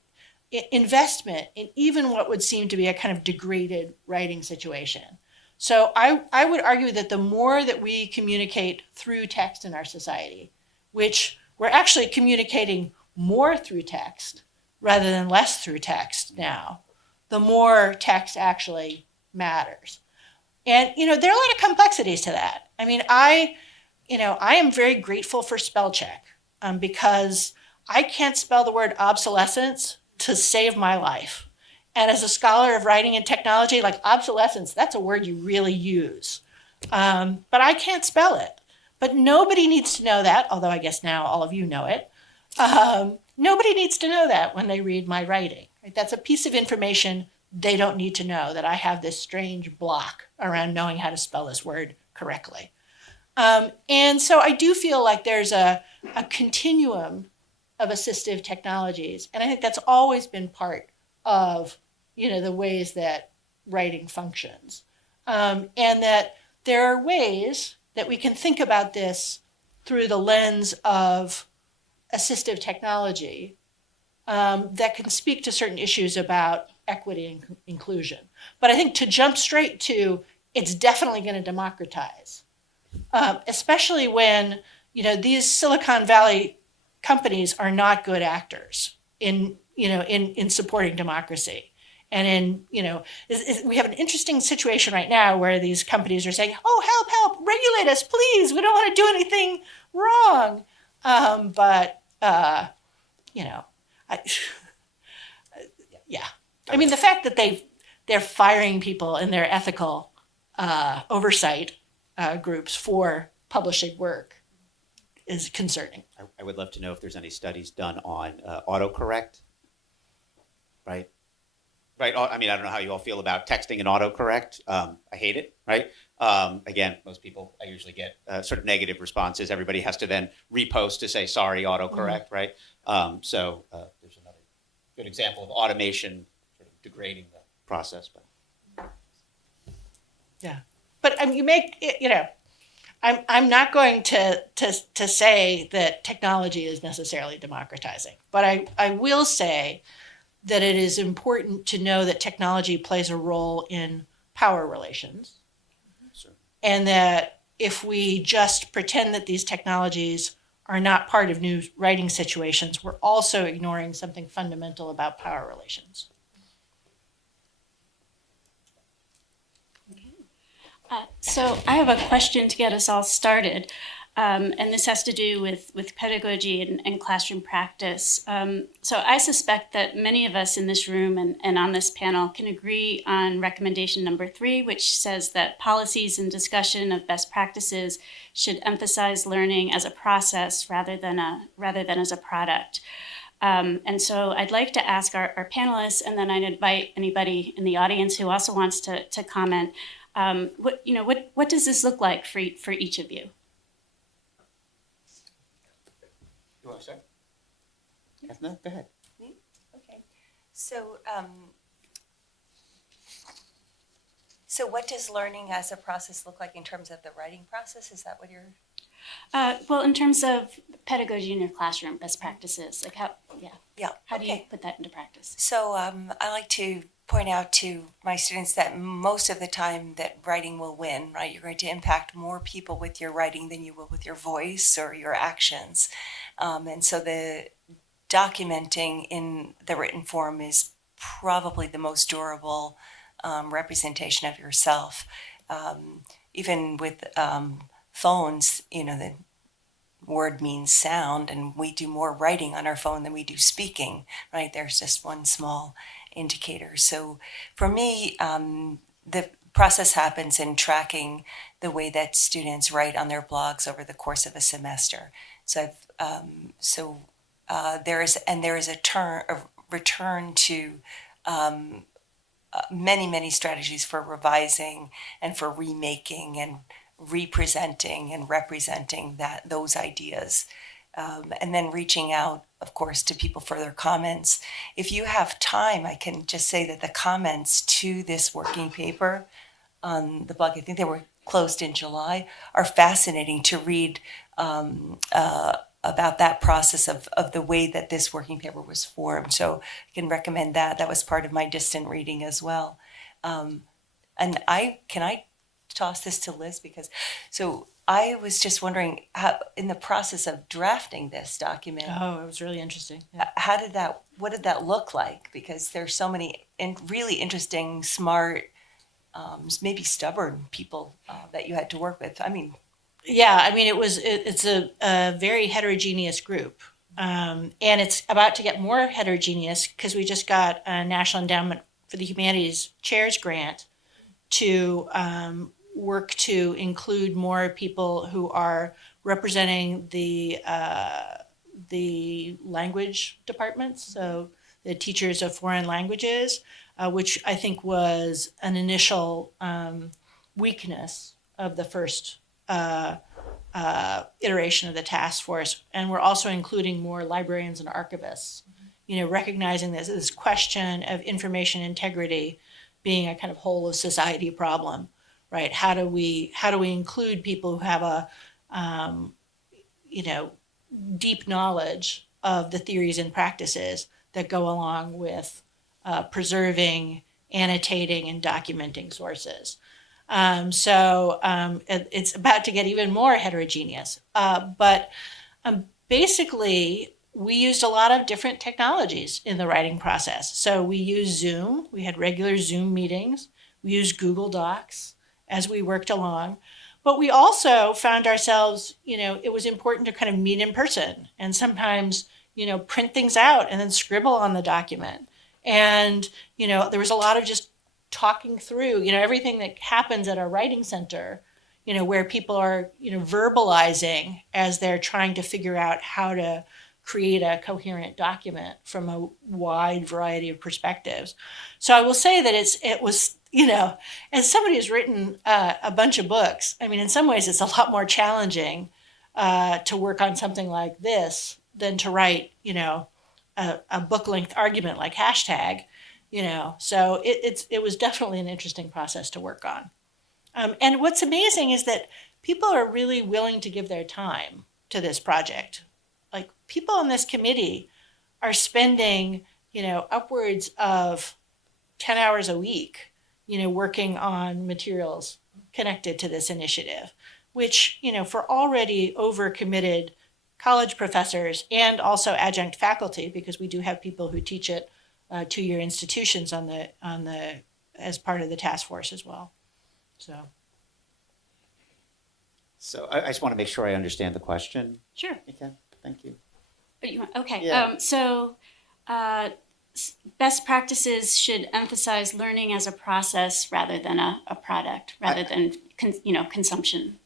investment in even what would seem to be a kind of degraded writing situation. So I would argue that the more that we communicate through text in our society, which we're actually communicating more through text rather than less through text now, the more text actually matters. And, there are a lot of complexities to that. I mean, I am very grateful for spell check because I can't spell the word obsolescence to save my life. And as a scholar of writing and technology, like obsolescence, that's a word you really use. But I can't spell it. But nobody needs to know that, although I guess now all of you know it. Nobody needs to know that when they read my writing. Right? That's a piece of information they don't need to know, that I have this strange block around knowing how to spell this word correctly. And so I do feel like there's a continuum of assistive technologies. And I think that's always been part of, the ways that writing functions. And that there are ways that we can think about this through the lens of assistive technology that can speak to certain issues about equity and inclusion. But I think to jump straight to, it's definitely going to democratize, especially when, these Silicon Valley companies are not good actors in supporting democracy. And we have an interesting situation right now where these companies are saying, oh, help, regulate us, please. We don't want to do anything wrong. Yeah. I mean, the fact that they're firing people in their ethical oversight groups for publishing work is concerning. I would love to know if there's any studies done on autocorrect, right? Right. I mean, I don't know how you all feel about texting and autocorrect. I hate it. Right. Again, most people, I usually get sort of negative responses. Everybody has to then repost to say, sorry, autocorrect. Mm-hmm. Right. So there's another good example of automation sort of degrading the process. But yeah. But you make, I'm not going to say that technology is necessarily democratizing, but I will say that it is important to know that technology plays a role in power relations. Sure. And that if we just pretend that these technologies are not part of new writing situations, we're also ignoring something fundamental about power relations. So I have a question to get us all started. And this has to do with pedagogy and classroom practice. So I suspect that many of us in this room and on this panel can agree on recommendation number 3, which says that policies and discussion of best practices should emphasize learning as a process rather than as a product. And so I'd like to ask our panelists, and then I'd invite anybody in the audience who also wants to comment. What does this look like for each of you? You want to start? Ethna, go ahead. Okay. So what does learning as a process look like in terms of the writing process? Is that what you're? Well, in terms of pedagogy in your classroom, best practices, like how do you put that into practice? So I like to point out to my students that most of the time that writing will win, right? You're going to impact more people with your writing than you will with your voice or your actions. And so the documenting in the written form is probably the most durable representation of yourself. Even with phones, the word means sound, and we do more writing on our phone than we do speaking, right? There's just one small indicator. So for me, the process happens in tracking the way that students write on their blogs over the course of a semester. So there is a return to many strategies for revising and for remaking and representing and representing those ideas, and then reaching out, of course, to people for their comments. If you have time, I can just say that the comments to this working paper on the blog, I think they were closed in July, are fascinating to read about that process of the way that this working paper was formed. So I can recommend that. That was part of my distant reading as well. And can I toss this to Liz, because I was just wondering how, in the process of drafting this document. Oh, it was really interesting. Yeah. What did that look like? Because there's so many really interesting, smart, maybe stubborn people that you had to work with. It's a very heterogeneous group. And it's about to get more heterogeneous because we just got a National Endowment for the Humanities Chairs grant to work to include more people who are representing the language departments, so the teachers of foreign languages, which I think was an initial weakness of the first iteration of the task force. And we're also including more librarians and archivists, recognizing this question of information integrity being a kind of whole of society problem, right? How do we include people who have a deep knowledge of the theories and practices that go along with preserving, annotating, and documenting sources. It's about to get even more heterogeneous. But basically, we used a lot of different technologies in the writing process. So we used Zoom. We had regular Zoom meetings. We used Google Docs as we worked along. But we also found ourselves, it was important to kind of meet in person and sometimes, print things out and then scribble on the document. And, there was a lot of just talking through, everything that happens at our writing center, where people are, verbalizing as they're trying to figure out how to create a coherent document from a wide variety of perspectives. So I will say that it was, as somebody who's written a bunch of books, in some ways it's a lot more challenging to work on something like this than to write, a book-length argument like hashtag, So it was definitely an interesting process to work on. And what's amazing is that people are really willing to give their time to this project. Like, people on this committee are spending, upwards of 10 hours a week, working on materials connected to this initiative, which, for already overcommitted college professors and also adjunct faculty, because we do have people who teach at 2-year institutions as part of the task force as well. So I just want to make sure I understand the question. Sure. Okay, thank you. Okay. Yeah. Best practices should emphasize learning as a process rather than a product, rather than consumption.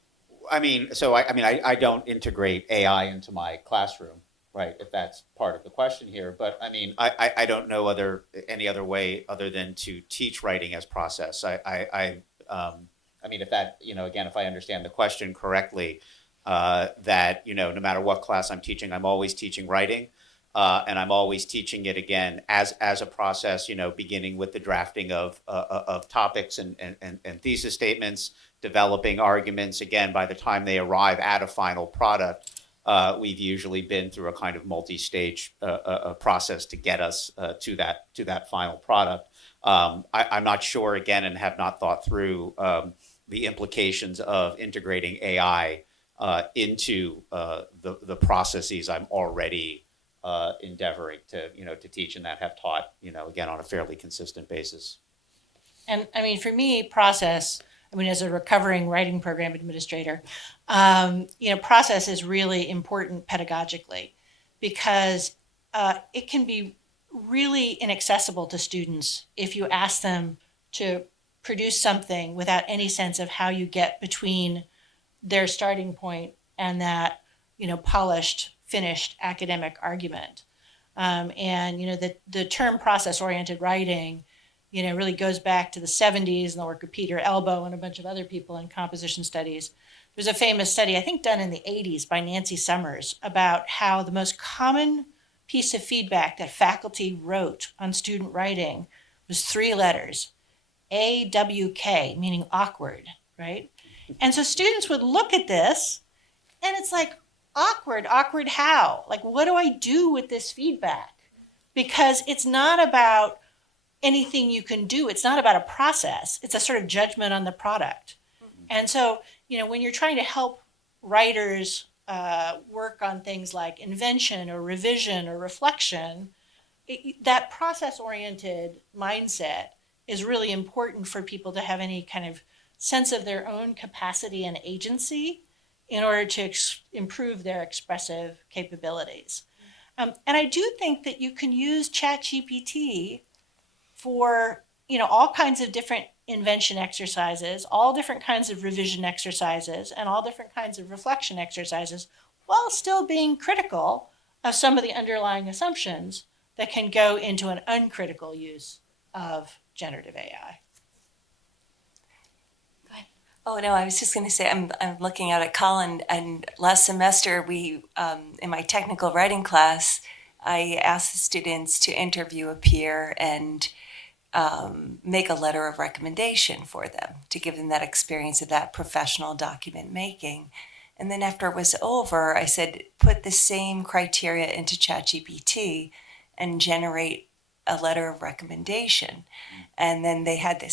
I don't integrate AI into my classroom, right? If that's part of the question here, but I don't know any other way other than to teach writing as process. If that, again, if I understand the question correctly, that, no matter what class I'm teaching, I'm always teaching writing, and I'm always teaching it again as a process, beginning with the drafting of topics and thesis statements, developing arguments. Again, by the time they arrive at a final product, we've usually been through a kind of multi-stage process to get us to that final product. I'm not sure, again, and have not thought through the implications of integrating AI into the processes I'm already endeavoring to teach and that have taught, again, on a fairly consistent basis. And I mean, for me, process, I mean, as a recovering writing program administrator, process is really important pedagogically because it can be really inaccessible to students if you ask them to produce something without any sense of how you get between their starting point and that, polished, finished academic argument. The term process-oriented writing, really goes back to the 70s and the work of Peter Elbow and a bunch of other people in composition studies. There's a famous study, I think done in the 80s by Nancy Summers, about how the most common piece of feedback that faculty wrote on student writing was 3 letters, AWK, meaning awkward, right? And so students would look at this and it's like, awkward how? Like, what do I do with this feedback? Because it's not about anything you can do. It's not about a process. It's a sort of judgment on the product. And so, when you're trying to help writers work on things like invention or revision or reflection, that process-oriented mindset is really important for people to have any kind of sense of their own capacity and agency in order to improve their expressive capabilities. And I do think that you can use ChatGPT for all kinds of different invention exercises, all different kinds of revision exercises, and all different kinds of reflection exercises, while still being critical of some of the underlying assumptions that can go into an uncritical use of generative AI. Oh, no, I was just going to say, I'm looking out at Colin, and last semester we, in my technical writing class, I asked the students to interview a peer and make a letter of recommendation for them to give them that experience of that professional document making. And then after it was over, I said, put the same criteria into ChatGPT and generate a letter of recommendation. And then they had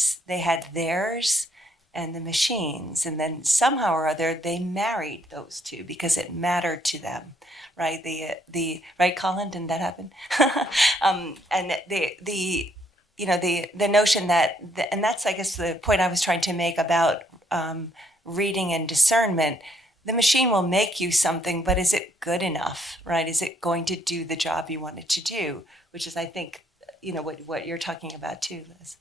theirs and the machines, and then somehow or other they married those two because it mattered to them, right? The right, Colin, didn't that happen? And the notion that, and that's, I guess, the point I was trying to make about reading and discernment. The machine will make you something, but is it good enough, right? Is it going to do the job you want it to do? Which is, I think, what you're talking about too, Liz.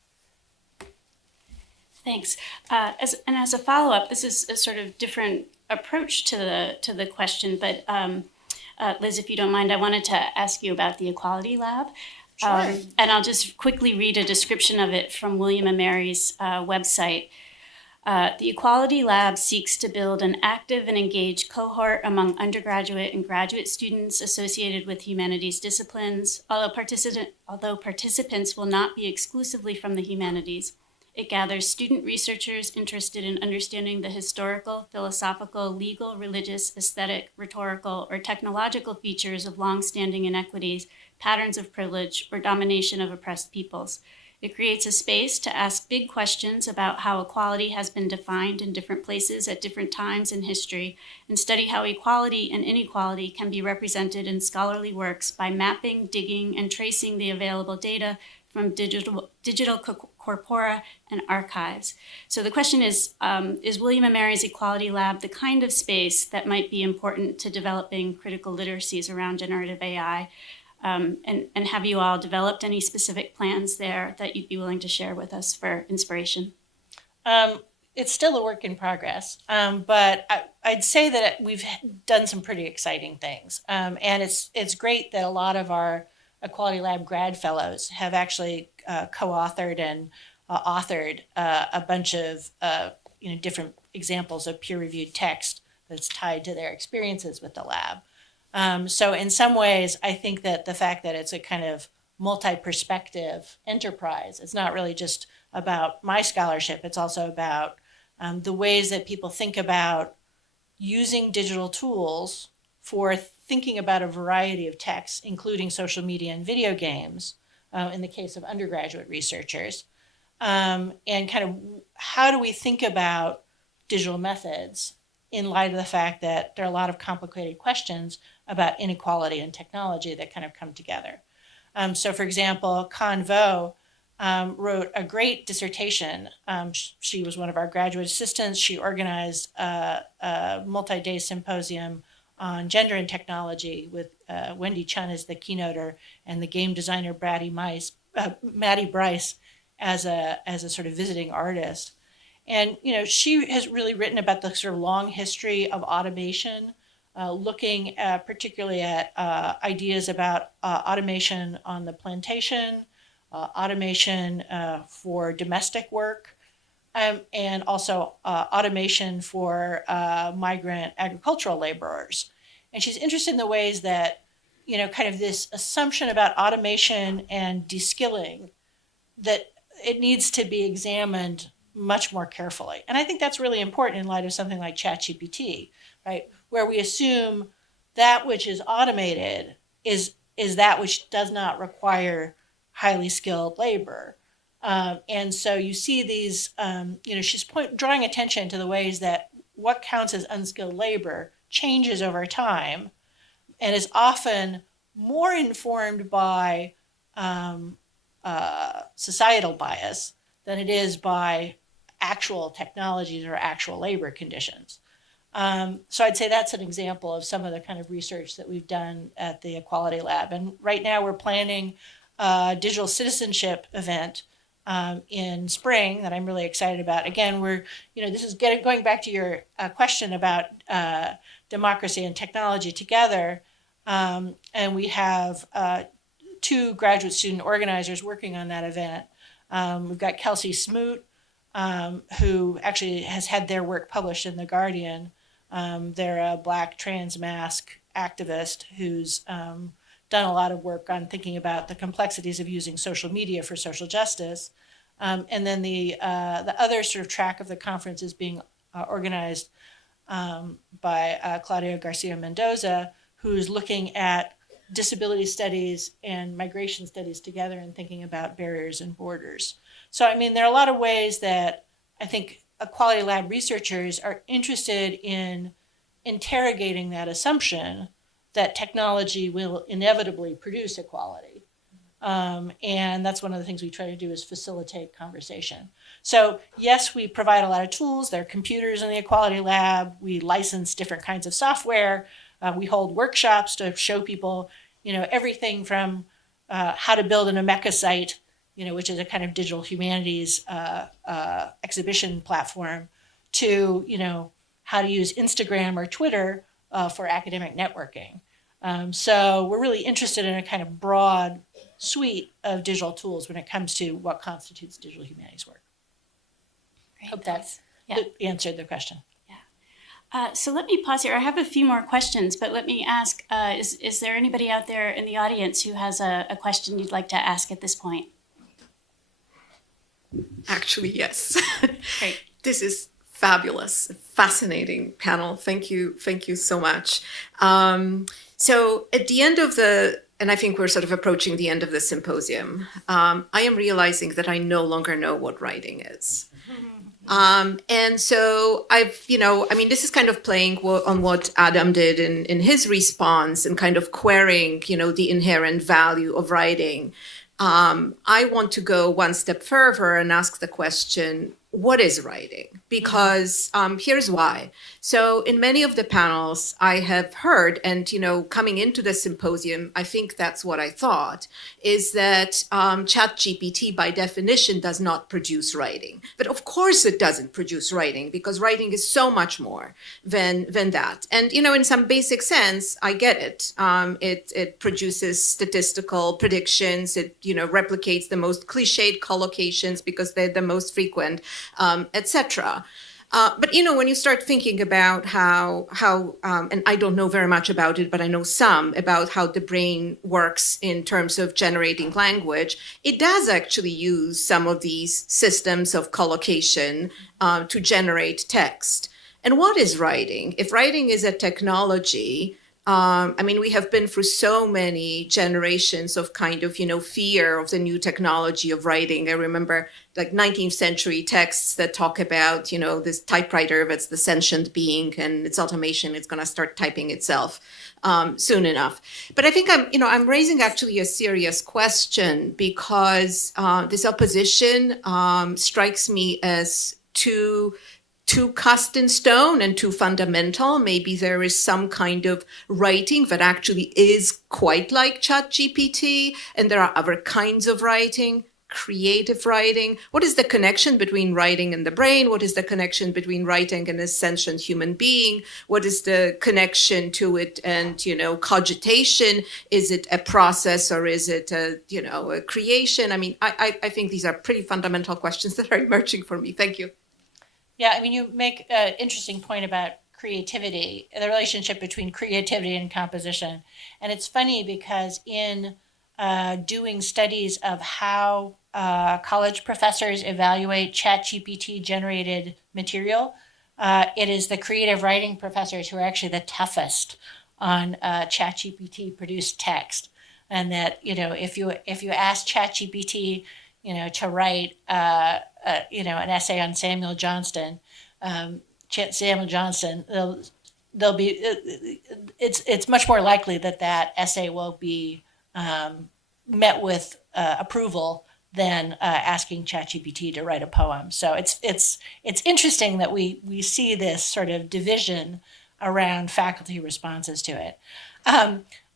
Thanks. As a follow-up, this is a sort of different approach to the question, but Liz, if you don't mind, I wanted to ask you about the Equality Lab. Sure. And I'll just quickly read a description of it from William & Mary's website. The Equality Lab seeks to build an active and engaged cohort among undergraduate and graduate students associated with humanities disciplines. Although participants will not be exclusively from the humanities, it gathers student researchers interested in understanding the historical, philosophical, legal, religious, aesthetic, rhetorical, or technological features of long-standing inequities, patterns of privilege, or domination of oppressed peoples. It creates a space to ask big questions about how equality has been defined in different places at different times in history, and study how equality and inequality can be represented in scholarly works by mapping, digging, and tracing the available data from digital corpora and archives. So the question is William & Mary's Equality Lab the kind of space that might be important to developing critical literacies around generative AI? And have you all developed any specific plans there that you'd be willing to share with us for inspiration? It's still a work in progress, but I'd say that we've done some pretty exciting things. And it's great that a lot of our Equality Lab grad fellows have actually co-authored and authored a bunch of different examples of peer-reviewed text that's tied to their experiences with the lab. So in some ways, I think that the fact that it's a kind of multi-perspective enterprise, it's not really just about my scholarship, it's also about the ways that people think about using digital tools for thinking about a variety of texts, including social media and video games, in the case of undergraduate researchers, and kind of how do we think about digital methods in light of the fact that there are a lot of complicated questions about inequality and technology that kind of come together. So for example, Con Vo wrote a great dissertation. She was one of our graduate assistants. She organized a multi-day symposium on gender and technology with Wendy Chun as the keynoter and the game designer Maddie Bryce as a sort of visiting artist. And she has really written about the sort of long history of automation, looking particularly at ideas about automation on the plantation, automation for domestic work, and also automation for migrant agricultural laborers. And she's interested in the ways that, kind of this assumption about automation and de-skilling, that it needs to be examined much more carefully. And I think that's really important in light of something like ChatGPT, right? Where we assume that which is automated is that which does not require highly skilled labor. And so you see these, she's drawing attention to the ways that what counts as unskilled labor changes over time and is often more informed by societal bias than it is by actual technologies or actual labor conditions. So I'd say that's an example of some of the kind of research that we've done at the Equality Lab. And right now we're planning a digital citizenship event in spring that I'm really excited about. Again, this is going back to your question about democracy and technology together. And we have 2 graduate student organizers working on that event. We've got Kelsey Smoot, who actually has had their work published in The Guardian. They're a Black trans mask activist who's done a lot of work on thinking about the complexities of using social media for social justice. And then the other sort of track of the conference is being organized by Claudia Garcia Mendoza, who's looking at disability studies and migration studies together and thinking about barriers and borders. So, there are a lot of ways that I think Equality Lab researchers are interested in interrogating that assumption that technology will inevitably produce equality. And that's one of the things we try to do is facilitate conversation. So yes, we provide a lot of tools. There are computers in the Equality Lab. We license different kinds of software. We hold workshops to show people, everything from how to build an Omeka site, which is a kind of digital humanities exhibition platform, to, how to use Instagram or Twitter for academic networking. So we're really interested in a kind of broad suite of digital tools when it comes to what constitutes digital humanities work. Great, Hope that's answered the question. So let me pause here. I have a few more questions, but let me ask, is there anybody out there in the audience who has a question you'd like to ask at this point? Actually, yes. Great. This is fabulous, fascinating panel. Thank you so much. So at the end of and I think we're sort of approaching the end of the symposium, I am realizing that I no longer know what writing is. And so this is kind of playing on what Adam did in his response and kind of querying, the inherent value of writing. I want to go one step further and ask the question, what is writing? Because here's why. So in many of the panels I have heard, and coming into the symposium, I think that's what I thought, is that ChatGPT by definition does not produce writing. But of course it doesn't produce writing, because writing is so much more than that. And in some basic sense, I get it. It produces statistical predictions. It replicates the most cliched collocations because they're the most frequent. Etc. But when you start thinking about how and I don't know very much about it, but I know some about how the brain works in terms of generating language, it does actually use some of these systems of collocation to generate text. And what is writing? If writing is a technology, I mean, we have been through so many generations of kind of, fear of the new technology of writing. I remember like 19th century texts that talk about, this typewriter that's the sentient being and its automation, it's going to start typing itself soon enough. But I think I'm raising actually a serious question because this opposition strikes me as too cast in stone and too fundamental. Maybe there is some kind of writing that actually is quite like ChatGPT, and there are other kinds of writing, creative writing. What is the connection between writing and the brain? What is the connection between writing and a sentient human being? What is the connection to it and, cogitation? Is it a process or is it a creation? I mean, I think these are pretty fundamental questions that are emerging for me. Thank you. Yeah, I mean, you make an interesting point about creativity, the relationship between creativity and composition. And it's funny because in doing studies of how college professors evaluate ChatGPT generated material, it is the creative writing professors who are actually the toughest on ChatGPT produced text. And that, if you ask ChatGPT, to write, an essay on Samuel Johnston, they'll be. It's much more likely that essay will be met with approval than asking ChatGPT to write a poem. So it's interesting that we see this sort of division around faculty responses to it.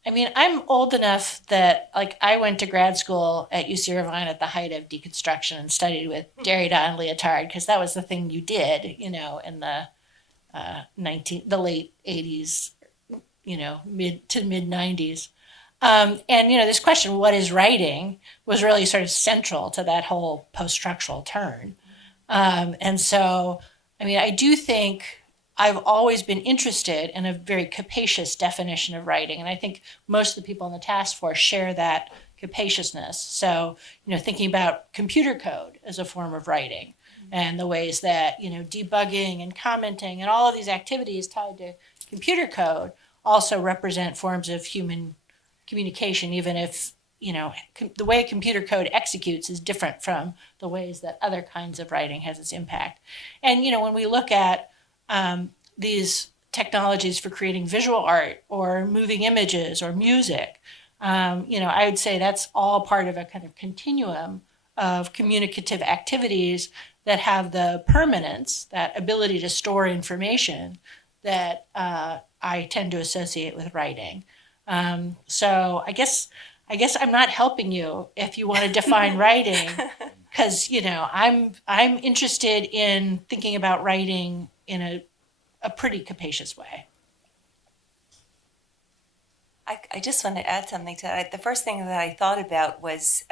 I mean, I'm old enough that, I went to grad school at UC Irvine at the height of deconstruction and studied with Derrida and Lyotard because that was the thing you did, in the late 80s, mid to mid 90s. And, this question, what is writing, was really sort of central to that whole post-structural turn. And so, I mean, I do think I've always been interested in a very capacious definition of writing. And I think most of the people in the task force share that capaciousness. So, thinking about computer code as a form of writing and the ways that, debugging and commenting and all of these activities tied to computer code also represent forms of human communication, even if, the way computer code executes is different from the ways that other kinds of writing has its impact. And, when we look at these technologies for creating visual art or moving images or music, I would say that's all part of a kind of continuum of communicative activities that have the permanence, that ability to store information that I tend to associate with writing. So I guess I'm not helping you if you want to define writing, because I'm interested in thinking about writing in a pretty capacious way. I just want to add something to that. The first thing that I thought about was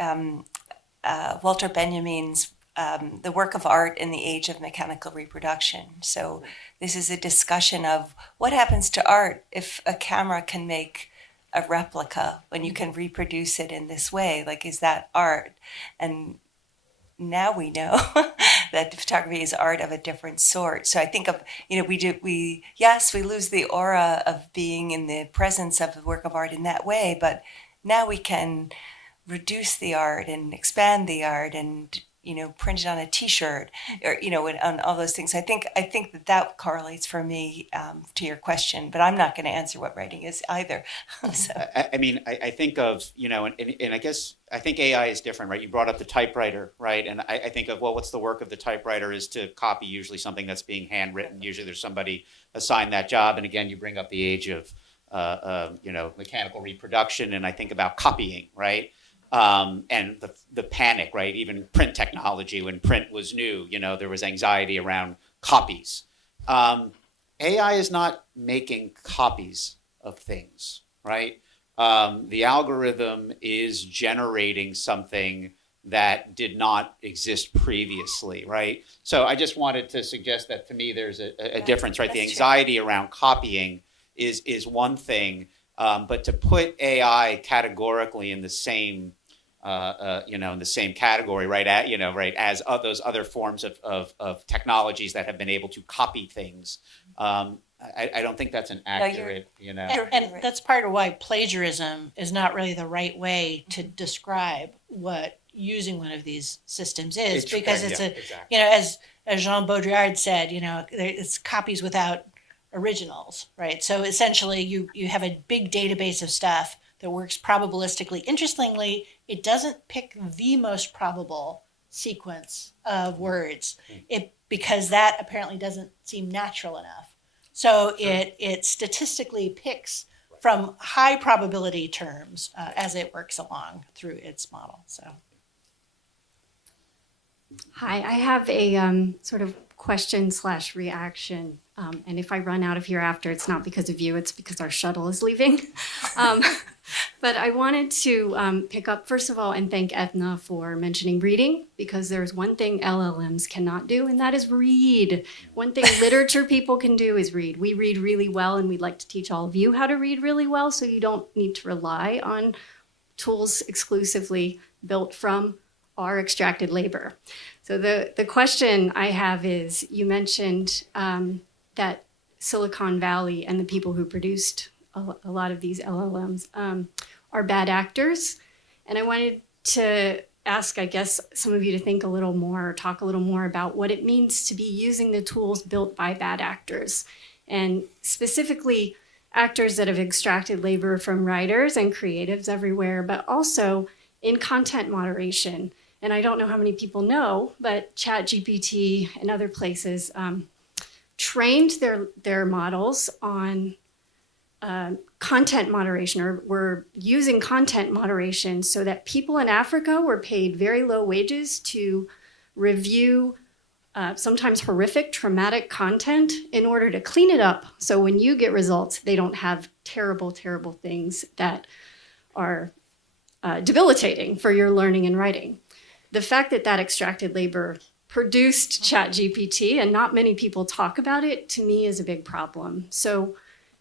Walter Benjamin's The Work of Art in the Age of Mechanical Reproduction. So this is a discussion of what happens to art if a camera can make a replica when you can reproduce it in this way. Is that art? And now we know that photography is art of a different sort. So I think of, we lose the aura of being in the presence of the work of art in that way, but now we can reduce the art and expand the art and, print it on a T-shirt or, on all those things. I think that correlates for me to your question, but I'm not going to answer what writing is either. So. I mean, I think of, and I guess I think AI is different, right? You brought up the typewriter, right? And I think of, what's the work of the typewriter is to copy usually something that's being handwritten. Usually there's somebody assigned that job. And again, you bring up the age of, mechanical reproduction. And I think about copying, right? And the panic, right? Even print technology, when print was new, there was anxiety around copies. AI is not making copies of things, right? The algorithm is generating something that did not exist previously, right? So I just wanted to suggest that to me there's a difference, right? The anxiety around copying is one thing, but to put AI categorically in the same in the same category, right? As those other forms of technologies that have been able to copy things. I don't think that's an accurate, And that's part of why plagiarism is not really the right way to describe what using one of these systems is, because it's exactly. as Jean Baudrillard said, it's copies without originals, right? So essentially you have a big database of stuff that works probabilistically. Interestingly, it doesn't pick the most probable sequence of words, because that apparently doesn't seem natural enough. So it statistically picks from high probability terms as it works along through its model. So, hi, I have a sort of question/reaction, and if I run out of here after, it's not because of you; it's because our shuttle is leaving. But I wanted to pick up, first of all, and thank Ethna for mentioning reading, because there's one thing LLMs cannot do, and that is read. One thing literature people can do is read. We read really well, and we'd like to teach all of you how to read really well, so you don't need to rely on tools exclusively built from our extracted labor. So the question I have is, you mentioned that Silicon Valley and the people who produced a lot of these LLMs are bad actors. And I wanted to ask, I guess, some of you to think a little more, or talk a little more about what it means to be using the tools built by bad actors. And specifically, actors that have extracted labor from writers and creatives everywhere, but also in content moderation. And I don't know how many people know, but ChatGPT and other places trained their models on content moderation, or were using content moderation so that people in Africa were paid very low wages to review sometimes horrific, traumatic content in order to clean it up. So when you get results, they don't have terrible, terrible things that are debilitating for your learning and writing. The fact that that extracted labor produced ChatGPT, and not many people talk about it, to me is a big problem. So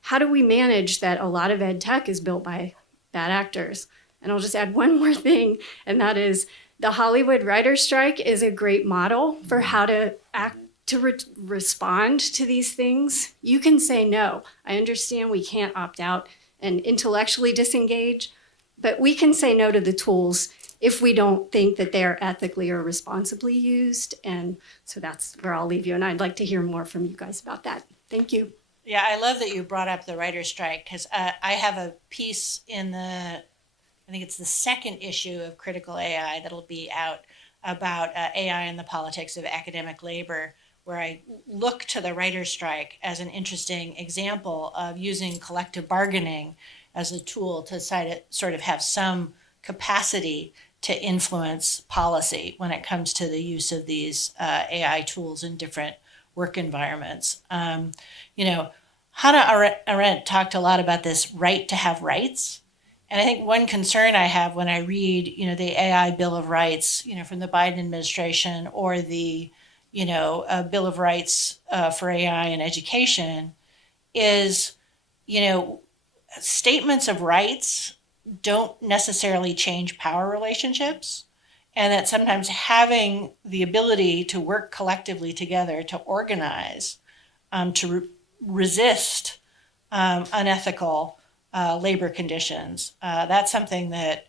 how do we manage that a lot of ed tech is built by bad actors? And I'll just add one more thing, and that is the Hollywood writer's strike is a great model for how to act to respond to these things. You can say no. I understand we can't opt out and intellectually disengage, but we can say no to the tools if we don't think that they are ethically or responsibly used. And so that's where I'll leave you. And I'd like to hear more from you guys about that. Thank you. yeah, I love that you brought up the writer's strike, because I have a piece in I think it's the second issue of Critical AI that'll be out about AI and the politics of academic labor, where I look to the writer's strike as an interesting example of using collective bargaining as a tool to sort of have some capacity to influence policy when it comes to the use of these AI tools in different work environments. Hannah Arendt talked a lot about this right to have rights. And I think one concern I have when I read, the AI Bill of Rights, from the Biden administration, or the, Bill of Rights for AI in education is, statements of rights don't necessarily change power relationships. And that sometimes having the ability to work collectively together, to organize, to resist unethical labor conditions, that's something that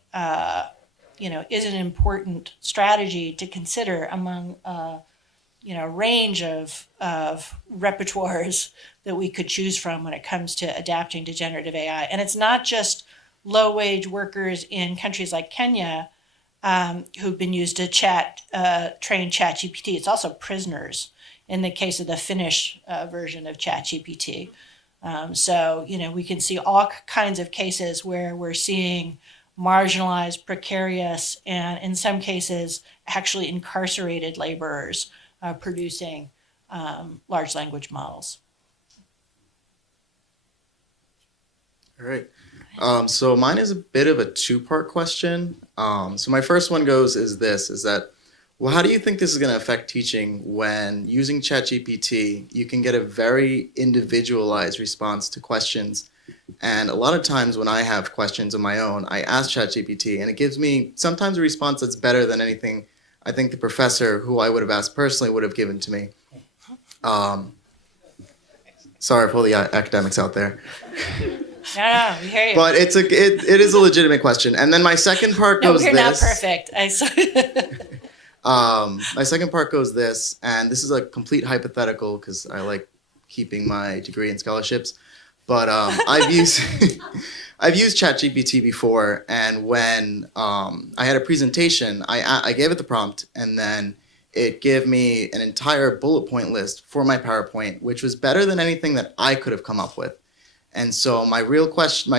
is an important strategy to consider among a range of repertoires that we could choose from when it comes to adapting to generative AI. And it's not just low-wage workers in countries like Kenya who've been used to train ChatGPT. It's also prisoners in the case of the Finnish version of ChatGPT. So we can see all kinds of cases where we're seeing marginalized, precarious, and in some cases actually incarcerated laborers producing large language models. All right. So mine is a bit of a two-part question. So my first one is that, well, how do you think this is going to affect teaching when using ChatGPT, you can get a very individualized response to questions And a lot of times when I have questions of my own, I ask ChatGPT, and it gives me sometimes a response that's better than anything I think the professor who I would have asked personally would have given to me. Sorry for all the academics out there. No, we hear you. But it is a legitimate question. And then my second part No, goes we're not this. perfect. My second part goes this, and this is a complete hypothetical because I like keeping my degree in scholarships. But I've used ChatGPT before, and when I had a presentation, I gave it the prompt, and then it gave me an entire bullet point list for my PowerPoint, which was better than anything that I could have come up with. And so my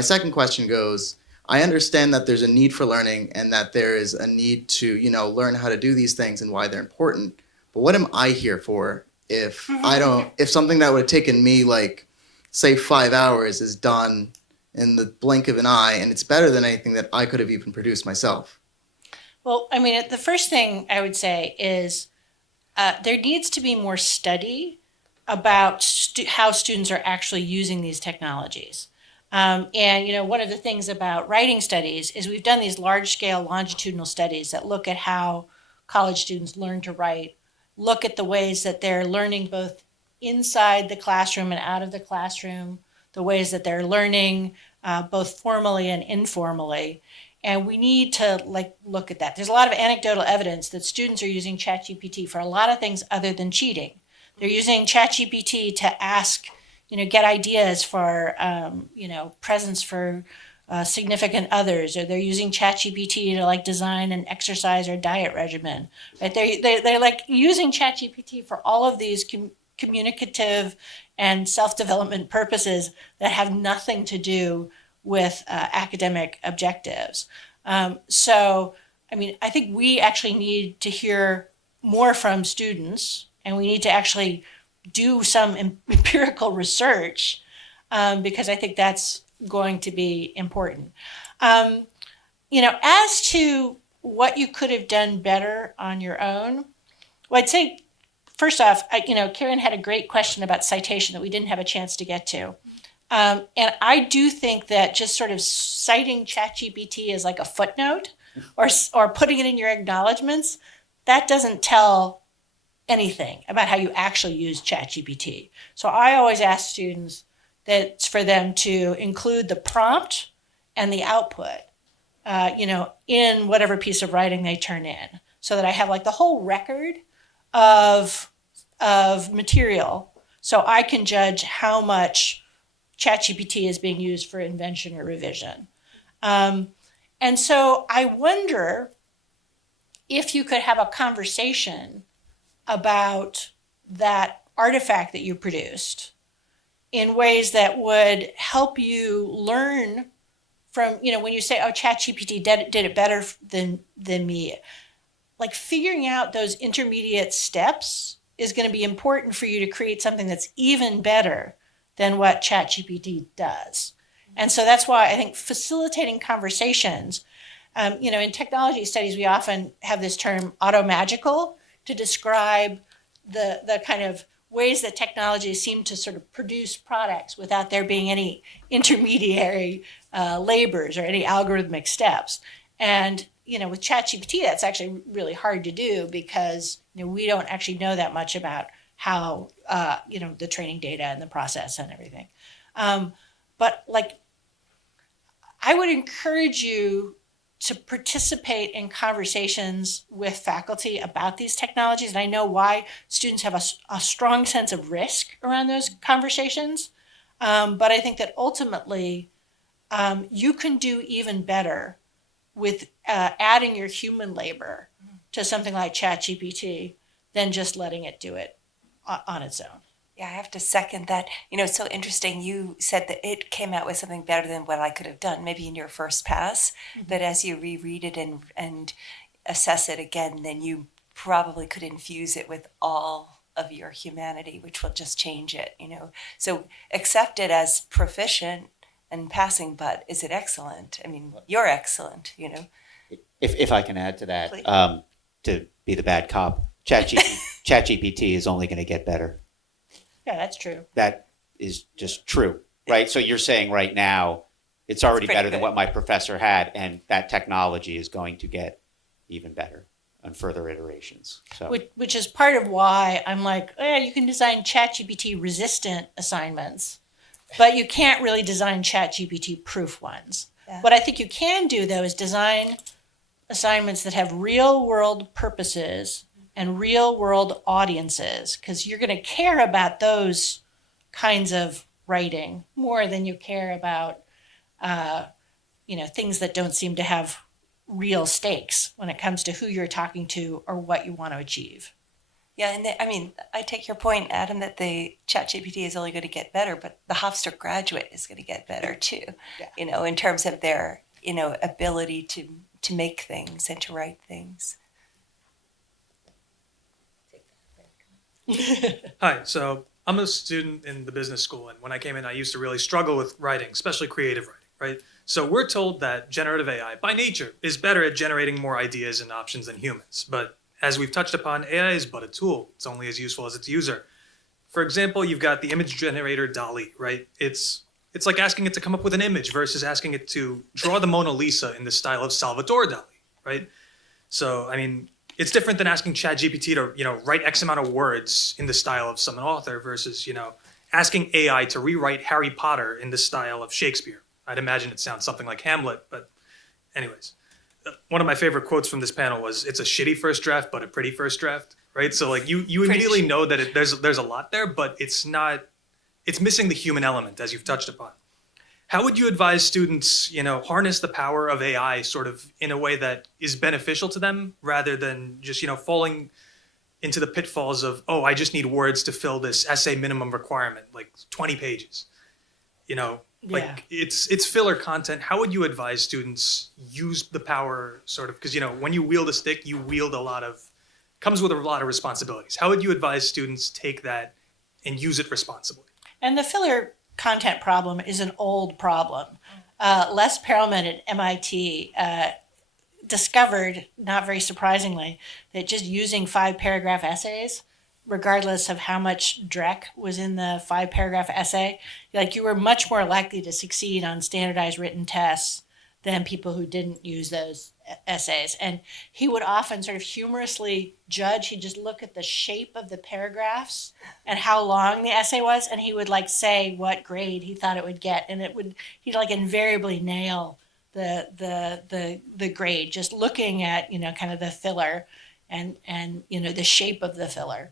second question goes, I understand that there's a need for learning and that there is a need to, learn how to do these things and why they're important. But what am I here for if if something that would have taken me like, say 5 hours is done in the blink of an eye, and it's better than anything that I could have even produced myself? Well, I mean, the first thing I would say is there needs to be more study about how students are actually using these technologies. And one of the things about writing studies is we've done these large-scale longitudinal studies that look at how college students learn to write, look at the ways that they're learning both inside the classroom and out of the classroom, the ways that they're learning both formally and informally. And we need to look at that. There's a lot of anecdotal evidence that students are using ChatGPT for a lot of things other than cheating. They're using ChatGPT to ask, get ideas for, presents for significant others, or they're using ChatGPT to design an exercise or diet regimen. Right? They're using ChatGPT for all of these communicative and self-development purposes that have nothing to do with academic objectives. So, I think we actually need to hear more from students, and we need to actually do some empirical research because I think that's going to be important. As to what you could have done better on your own, well, I'd say, first off, Karen had a great question about citation that we didn't have a chance to get to. And I do think that just sort of citing ChatGPT as like a footnote or putting it in your acknowledgments, that doesn't tell anything about how you actually use ChatGPT. So I always ask students that it's for them to include the prompt and the output, in whatever piece of writing they turn in, so that I have the whole record of material, so I can judge how much ChatGPT is being used for invention or revision. And so I wonder if you could have a conversation about that artifact that you produced in ways that would help you learn from, when you say, oh, ChatGPT did it better than me, figuring out those intermediate steps is going to be important for you to create something that's even better than what ChatGPT does. And so that's why I think facilitating conversations, in technology studies, we often have this term automagical to describe the kind of ways that technologies seem to sort of produce products without there being any intermediary labors or any algorithmic steps. And, with ChatGPT, that's actually really hard to do because, we don't actually know that much about how, the training data and the process and everything. But I would encourage you to participate in conversations with faculty about these technologies. And I know why students have a strong sense of risk around those conversations. But I think that ultimately you can do even better with adding your human labor to something like ChatGPT than just letting it do it on its own. Yeah, I have to second that. It's so interesting. You said that it came out with something better than what I could have done, maybe in your first pass. Mm-hmm. But as you reread it and assess it again, then you probably could infuse it with all of your humanity, which will just change it, So accept it as proficient and passing, but is it excellent? You're excellent, If I can add to that, Please. To be the bad cop, ChatGPT is only going to get better. Yeah, that's true. That is just true. right? So you're saying right now, it's already pretty better than good. what my professor had, and that technology is going to get even better on further iterations. So Which is part of why I'm like, yeah, you can design ChatGPT resistant assignments, but you can't really design ChatGPT proof ones. Yeah. What I think you can do though is design assignments that have real world purposes and real world audiences, because you're going to care about those kinds of writing more than you care about things that don't seem to have real stakes when it comes to who you're talking to or what you want to achieve. Yeah, and I take your point, Adam, that the ChatGPT is only going to get better, but the Hofstra graduate is going to get better too. Yeah. In terms of their ability to make things and to write things. Hi, so I'm a student in the business school, and when I came in, I used to really struggle with writing, especially creative writing, right? So we're told that generative AI, by nature, is better at generating more ideas and options than humans. But as we've touched upon, AI is but a tool. It's only as useful as its user. For example, you've got the image generator DALL-E, right? It's like asking it to come up with an image versus asking it to draw the Mona Lisa in the style of Salvador Dali, right? So, it's different than asking ChatGPT to, write X amount of words in the style of some author versus, asking AI to rewrite Harry Potter in the style of Shakespeare. I'd imagine it sounds something like Hamlet, but anyways. One of my favorite quotes from this panel was, "It's a shitty first draft, but a pretty first draft," right? So like you immediately know that there's a lot there, but it's missing the human element, as you've touched upon. How would you advise students, harness the power of AI sort of in a way that is beneficial to them rather than just, falling into the pitfalls of, oh, I just need words to fill this essay minimum requirement, like 20 pages. It's filler content. How would you advise students use the power sort of, because, when you wield a stick, you wield comes with a lot of responsibilities. How would you advise students take that and use it responsibly? And the filler content problem is an old problem. Les Perelman at MIT discovered, not very surprisingly, that just using 5-paragraph essays, regardless of how much dreck was in the 5-paragraph essay, like you were much more likely to succeed on standardized written tests than people who didn't use those essays. And he would often sort of humorously judge. He'd just look at the shape of the paragraphs and how long the essay was, and he would like say what grade he thought it would get, and he'd like invariably nail the grade just looking at kind of the filler and the shape of the filler.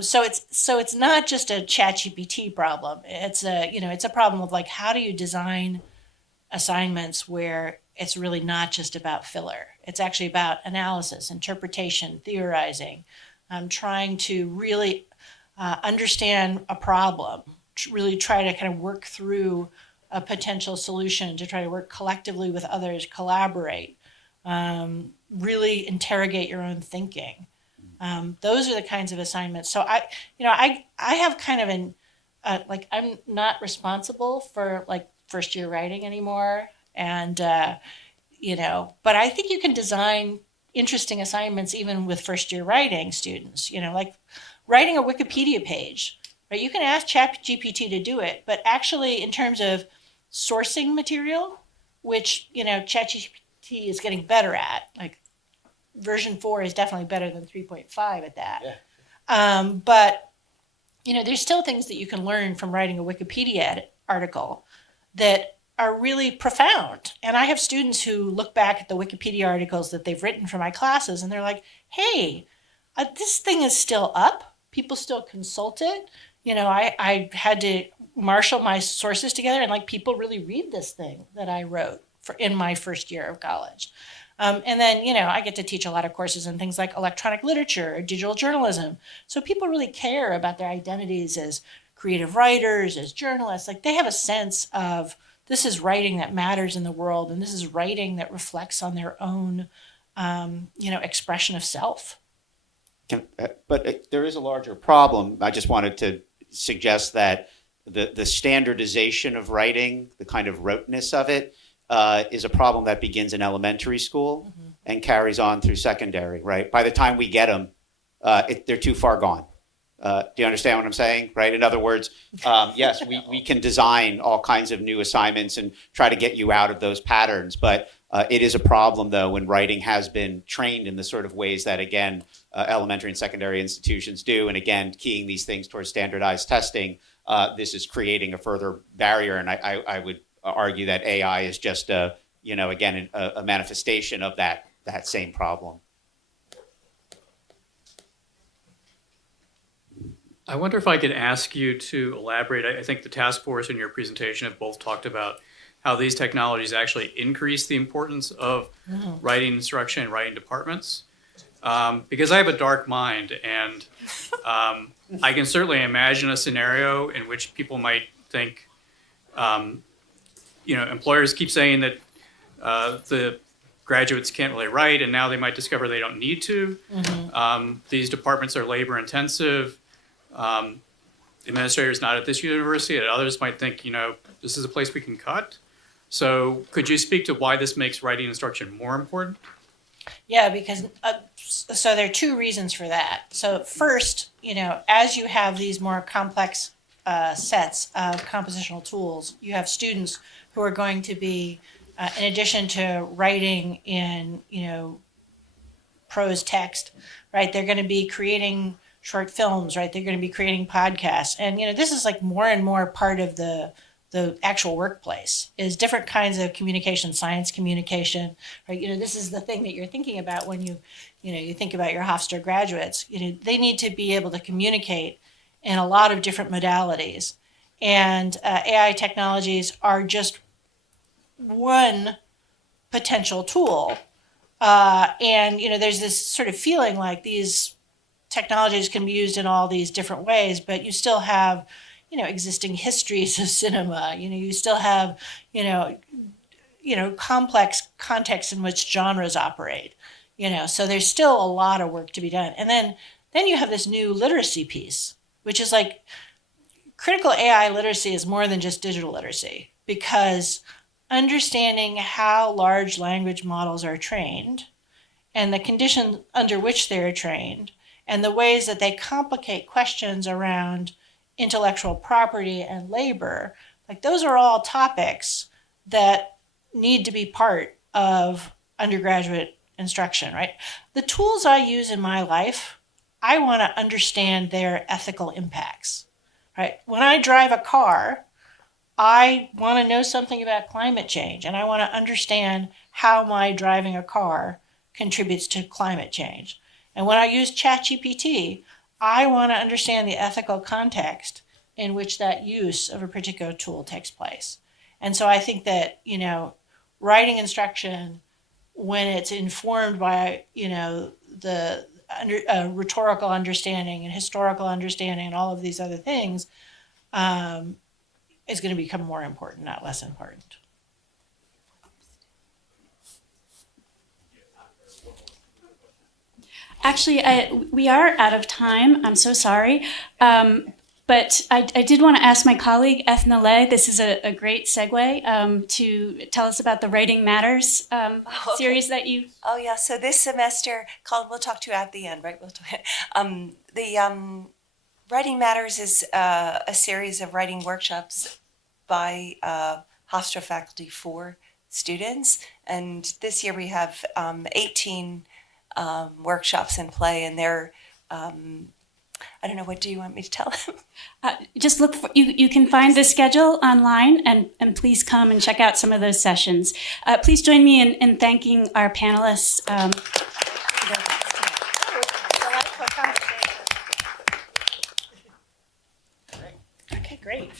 So it's not just a ChatGPT problem. It's a problem of like, how do you design assignments where it's really not just about filler. It's actually about analysis, interpretation, theorizing, trying to really understand a problem, really try to kind of work through a potential solution, to try to work collectively with others, collaborate, really interrogate your own thinking. Those are the kinds of assignments. So I have kind of I'm not responsible for like first year writing anymore. And, but I think you can design interesting assignments even with first year writing students, like writing a Wikipedia page, right? You can ask ChatGPT to do it, but actually in terms of sourcing material, which, ChatGPT is getting better at, like version 4 is definitely better than 3.5 at that. Yeah. But, there's still things that you can learn from writing a Wikipedia article that are really profound. And I have students who look back at the Wikipedia articles that they've written for my classes and they're like, hey, this thing is still up. People still consult it. I had to marshal my sources together and like people really read this thing that I wrote in my first year of college. And then, I get to teach a lot of courses in things like electronic literature or digital journalism. So people really care about their identities as creative writers, as journalists. Like they have a sense of this is writing that matters in the world, and this is writing that reflects on their own, expression of self. But there is a larger problem. I just wanted to suggest that the standardization of writing, the kind of roteness of it, is a problem that begins in elementary school and carries on through secondary, right? By the time we get them, they're too far gone. Do you understand what I'm saying, right? In other words, yes, we can design all kinds of new assignments and try to get you out of those patterns, but it is a problem, though, when writing has been trained in the sort of ways that, again, elementary and secondary institutions do, and again, keying these things towards standardized testing, this is creating a further barrier, and I would argue that AI is just, again, a manifestation of that same problem. I wonder if I could ask you to elaborate. I think the task force and your presentation have both talked about how these technologies actually increase the importance of writing instruction and writing departments. Because I have a dark mind, and I can certainly imagine a scenario in which people might think, employers keep saying that the graduates can't really write, and now they might discover they don't need to. These departments are labor intensive. Administrators not at this university, at others might think, this is a place we can cut. So could you speak to why this makes writing instruction more important? Yeah, because so there are two reasons for that. So first, as you have these more complex sets of compositional tools, you have students who are going to be, in addition to writing in, prose text, right? They're going to be creating short films, right? They're going to be creating podcasts. And, this is like more and more part of the actual workplace is different kinds of communication, science communication, right? This is the thing that you're thinking about when you think about your Hofstra graduates. They need to be able to communicate in a lot of different modalities. And AI technologies are just one potential tool. And there's this sort of feeling like these technologies can be used in all these different ways, but you still have existing histories of cinema. You still have, complex contexts in which genres operate. So there's still a lot of work to be done. And then you have this new literacy piece, which is like critical AI literacy is more than just digital literacy, because understanding how large language models are trained and the conditions under which they're trained and the ways that they complicate questions around intellectual property and labor, like those are all topics that need to be part of undergraduate instruction, right? The tools I use in my life, I want to understand their ethical impacts, right? When I drive a car, I want to know something about climate change, and I want to understand how my driving a car contributes to climate change. And when I use ChatGPT, I want to understand the ethical context in which that use of a particular tool takes place. And so I think that, writing instruction, when it's informed by, the rhetorical understanding and historical understanding and all of these other things, is going to become more important, not less important. Actually, we are out of time. I'm so sorry. But I did want to ask my colleague, Ethna, this is a great segue to tell us about the Writing Matters series that you... Oh, yeah. So this semester, Colin, we'll talk to you at the end, right? We'll talk. The Writing Matters is a series of writing workshops by Hofstra faculty for students. And this year we have 18 workshops in play, and they're... I don't know, what do you want me to tell them? Just look for, you can find the schedule online, and please come and check out some of those sessions. Please join me in thanking our panelists. Okay, great.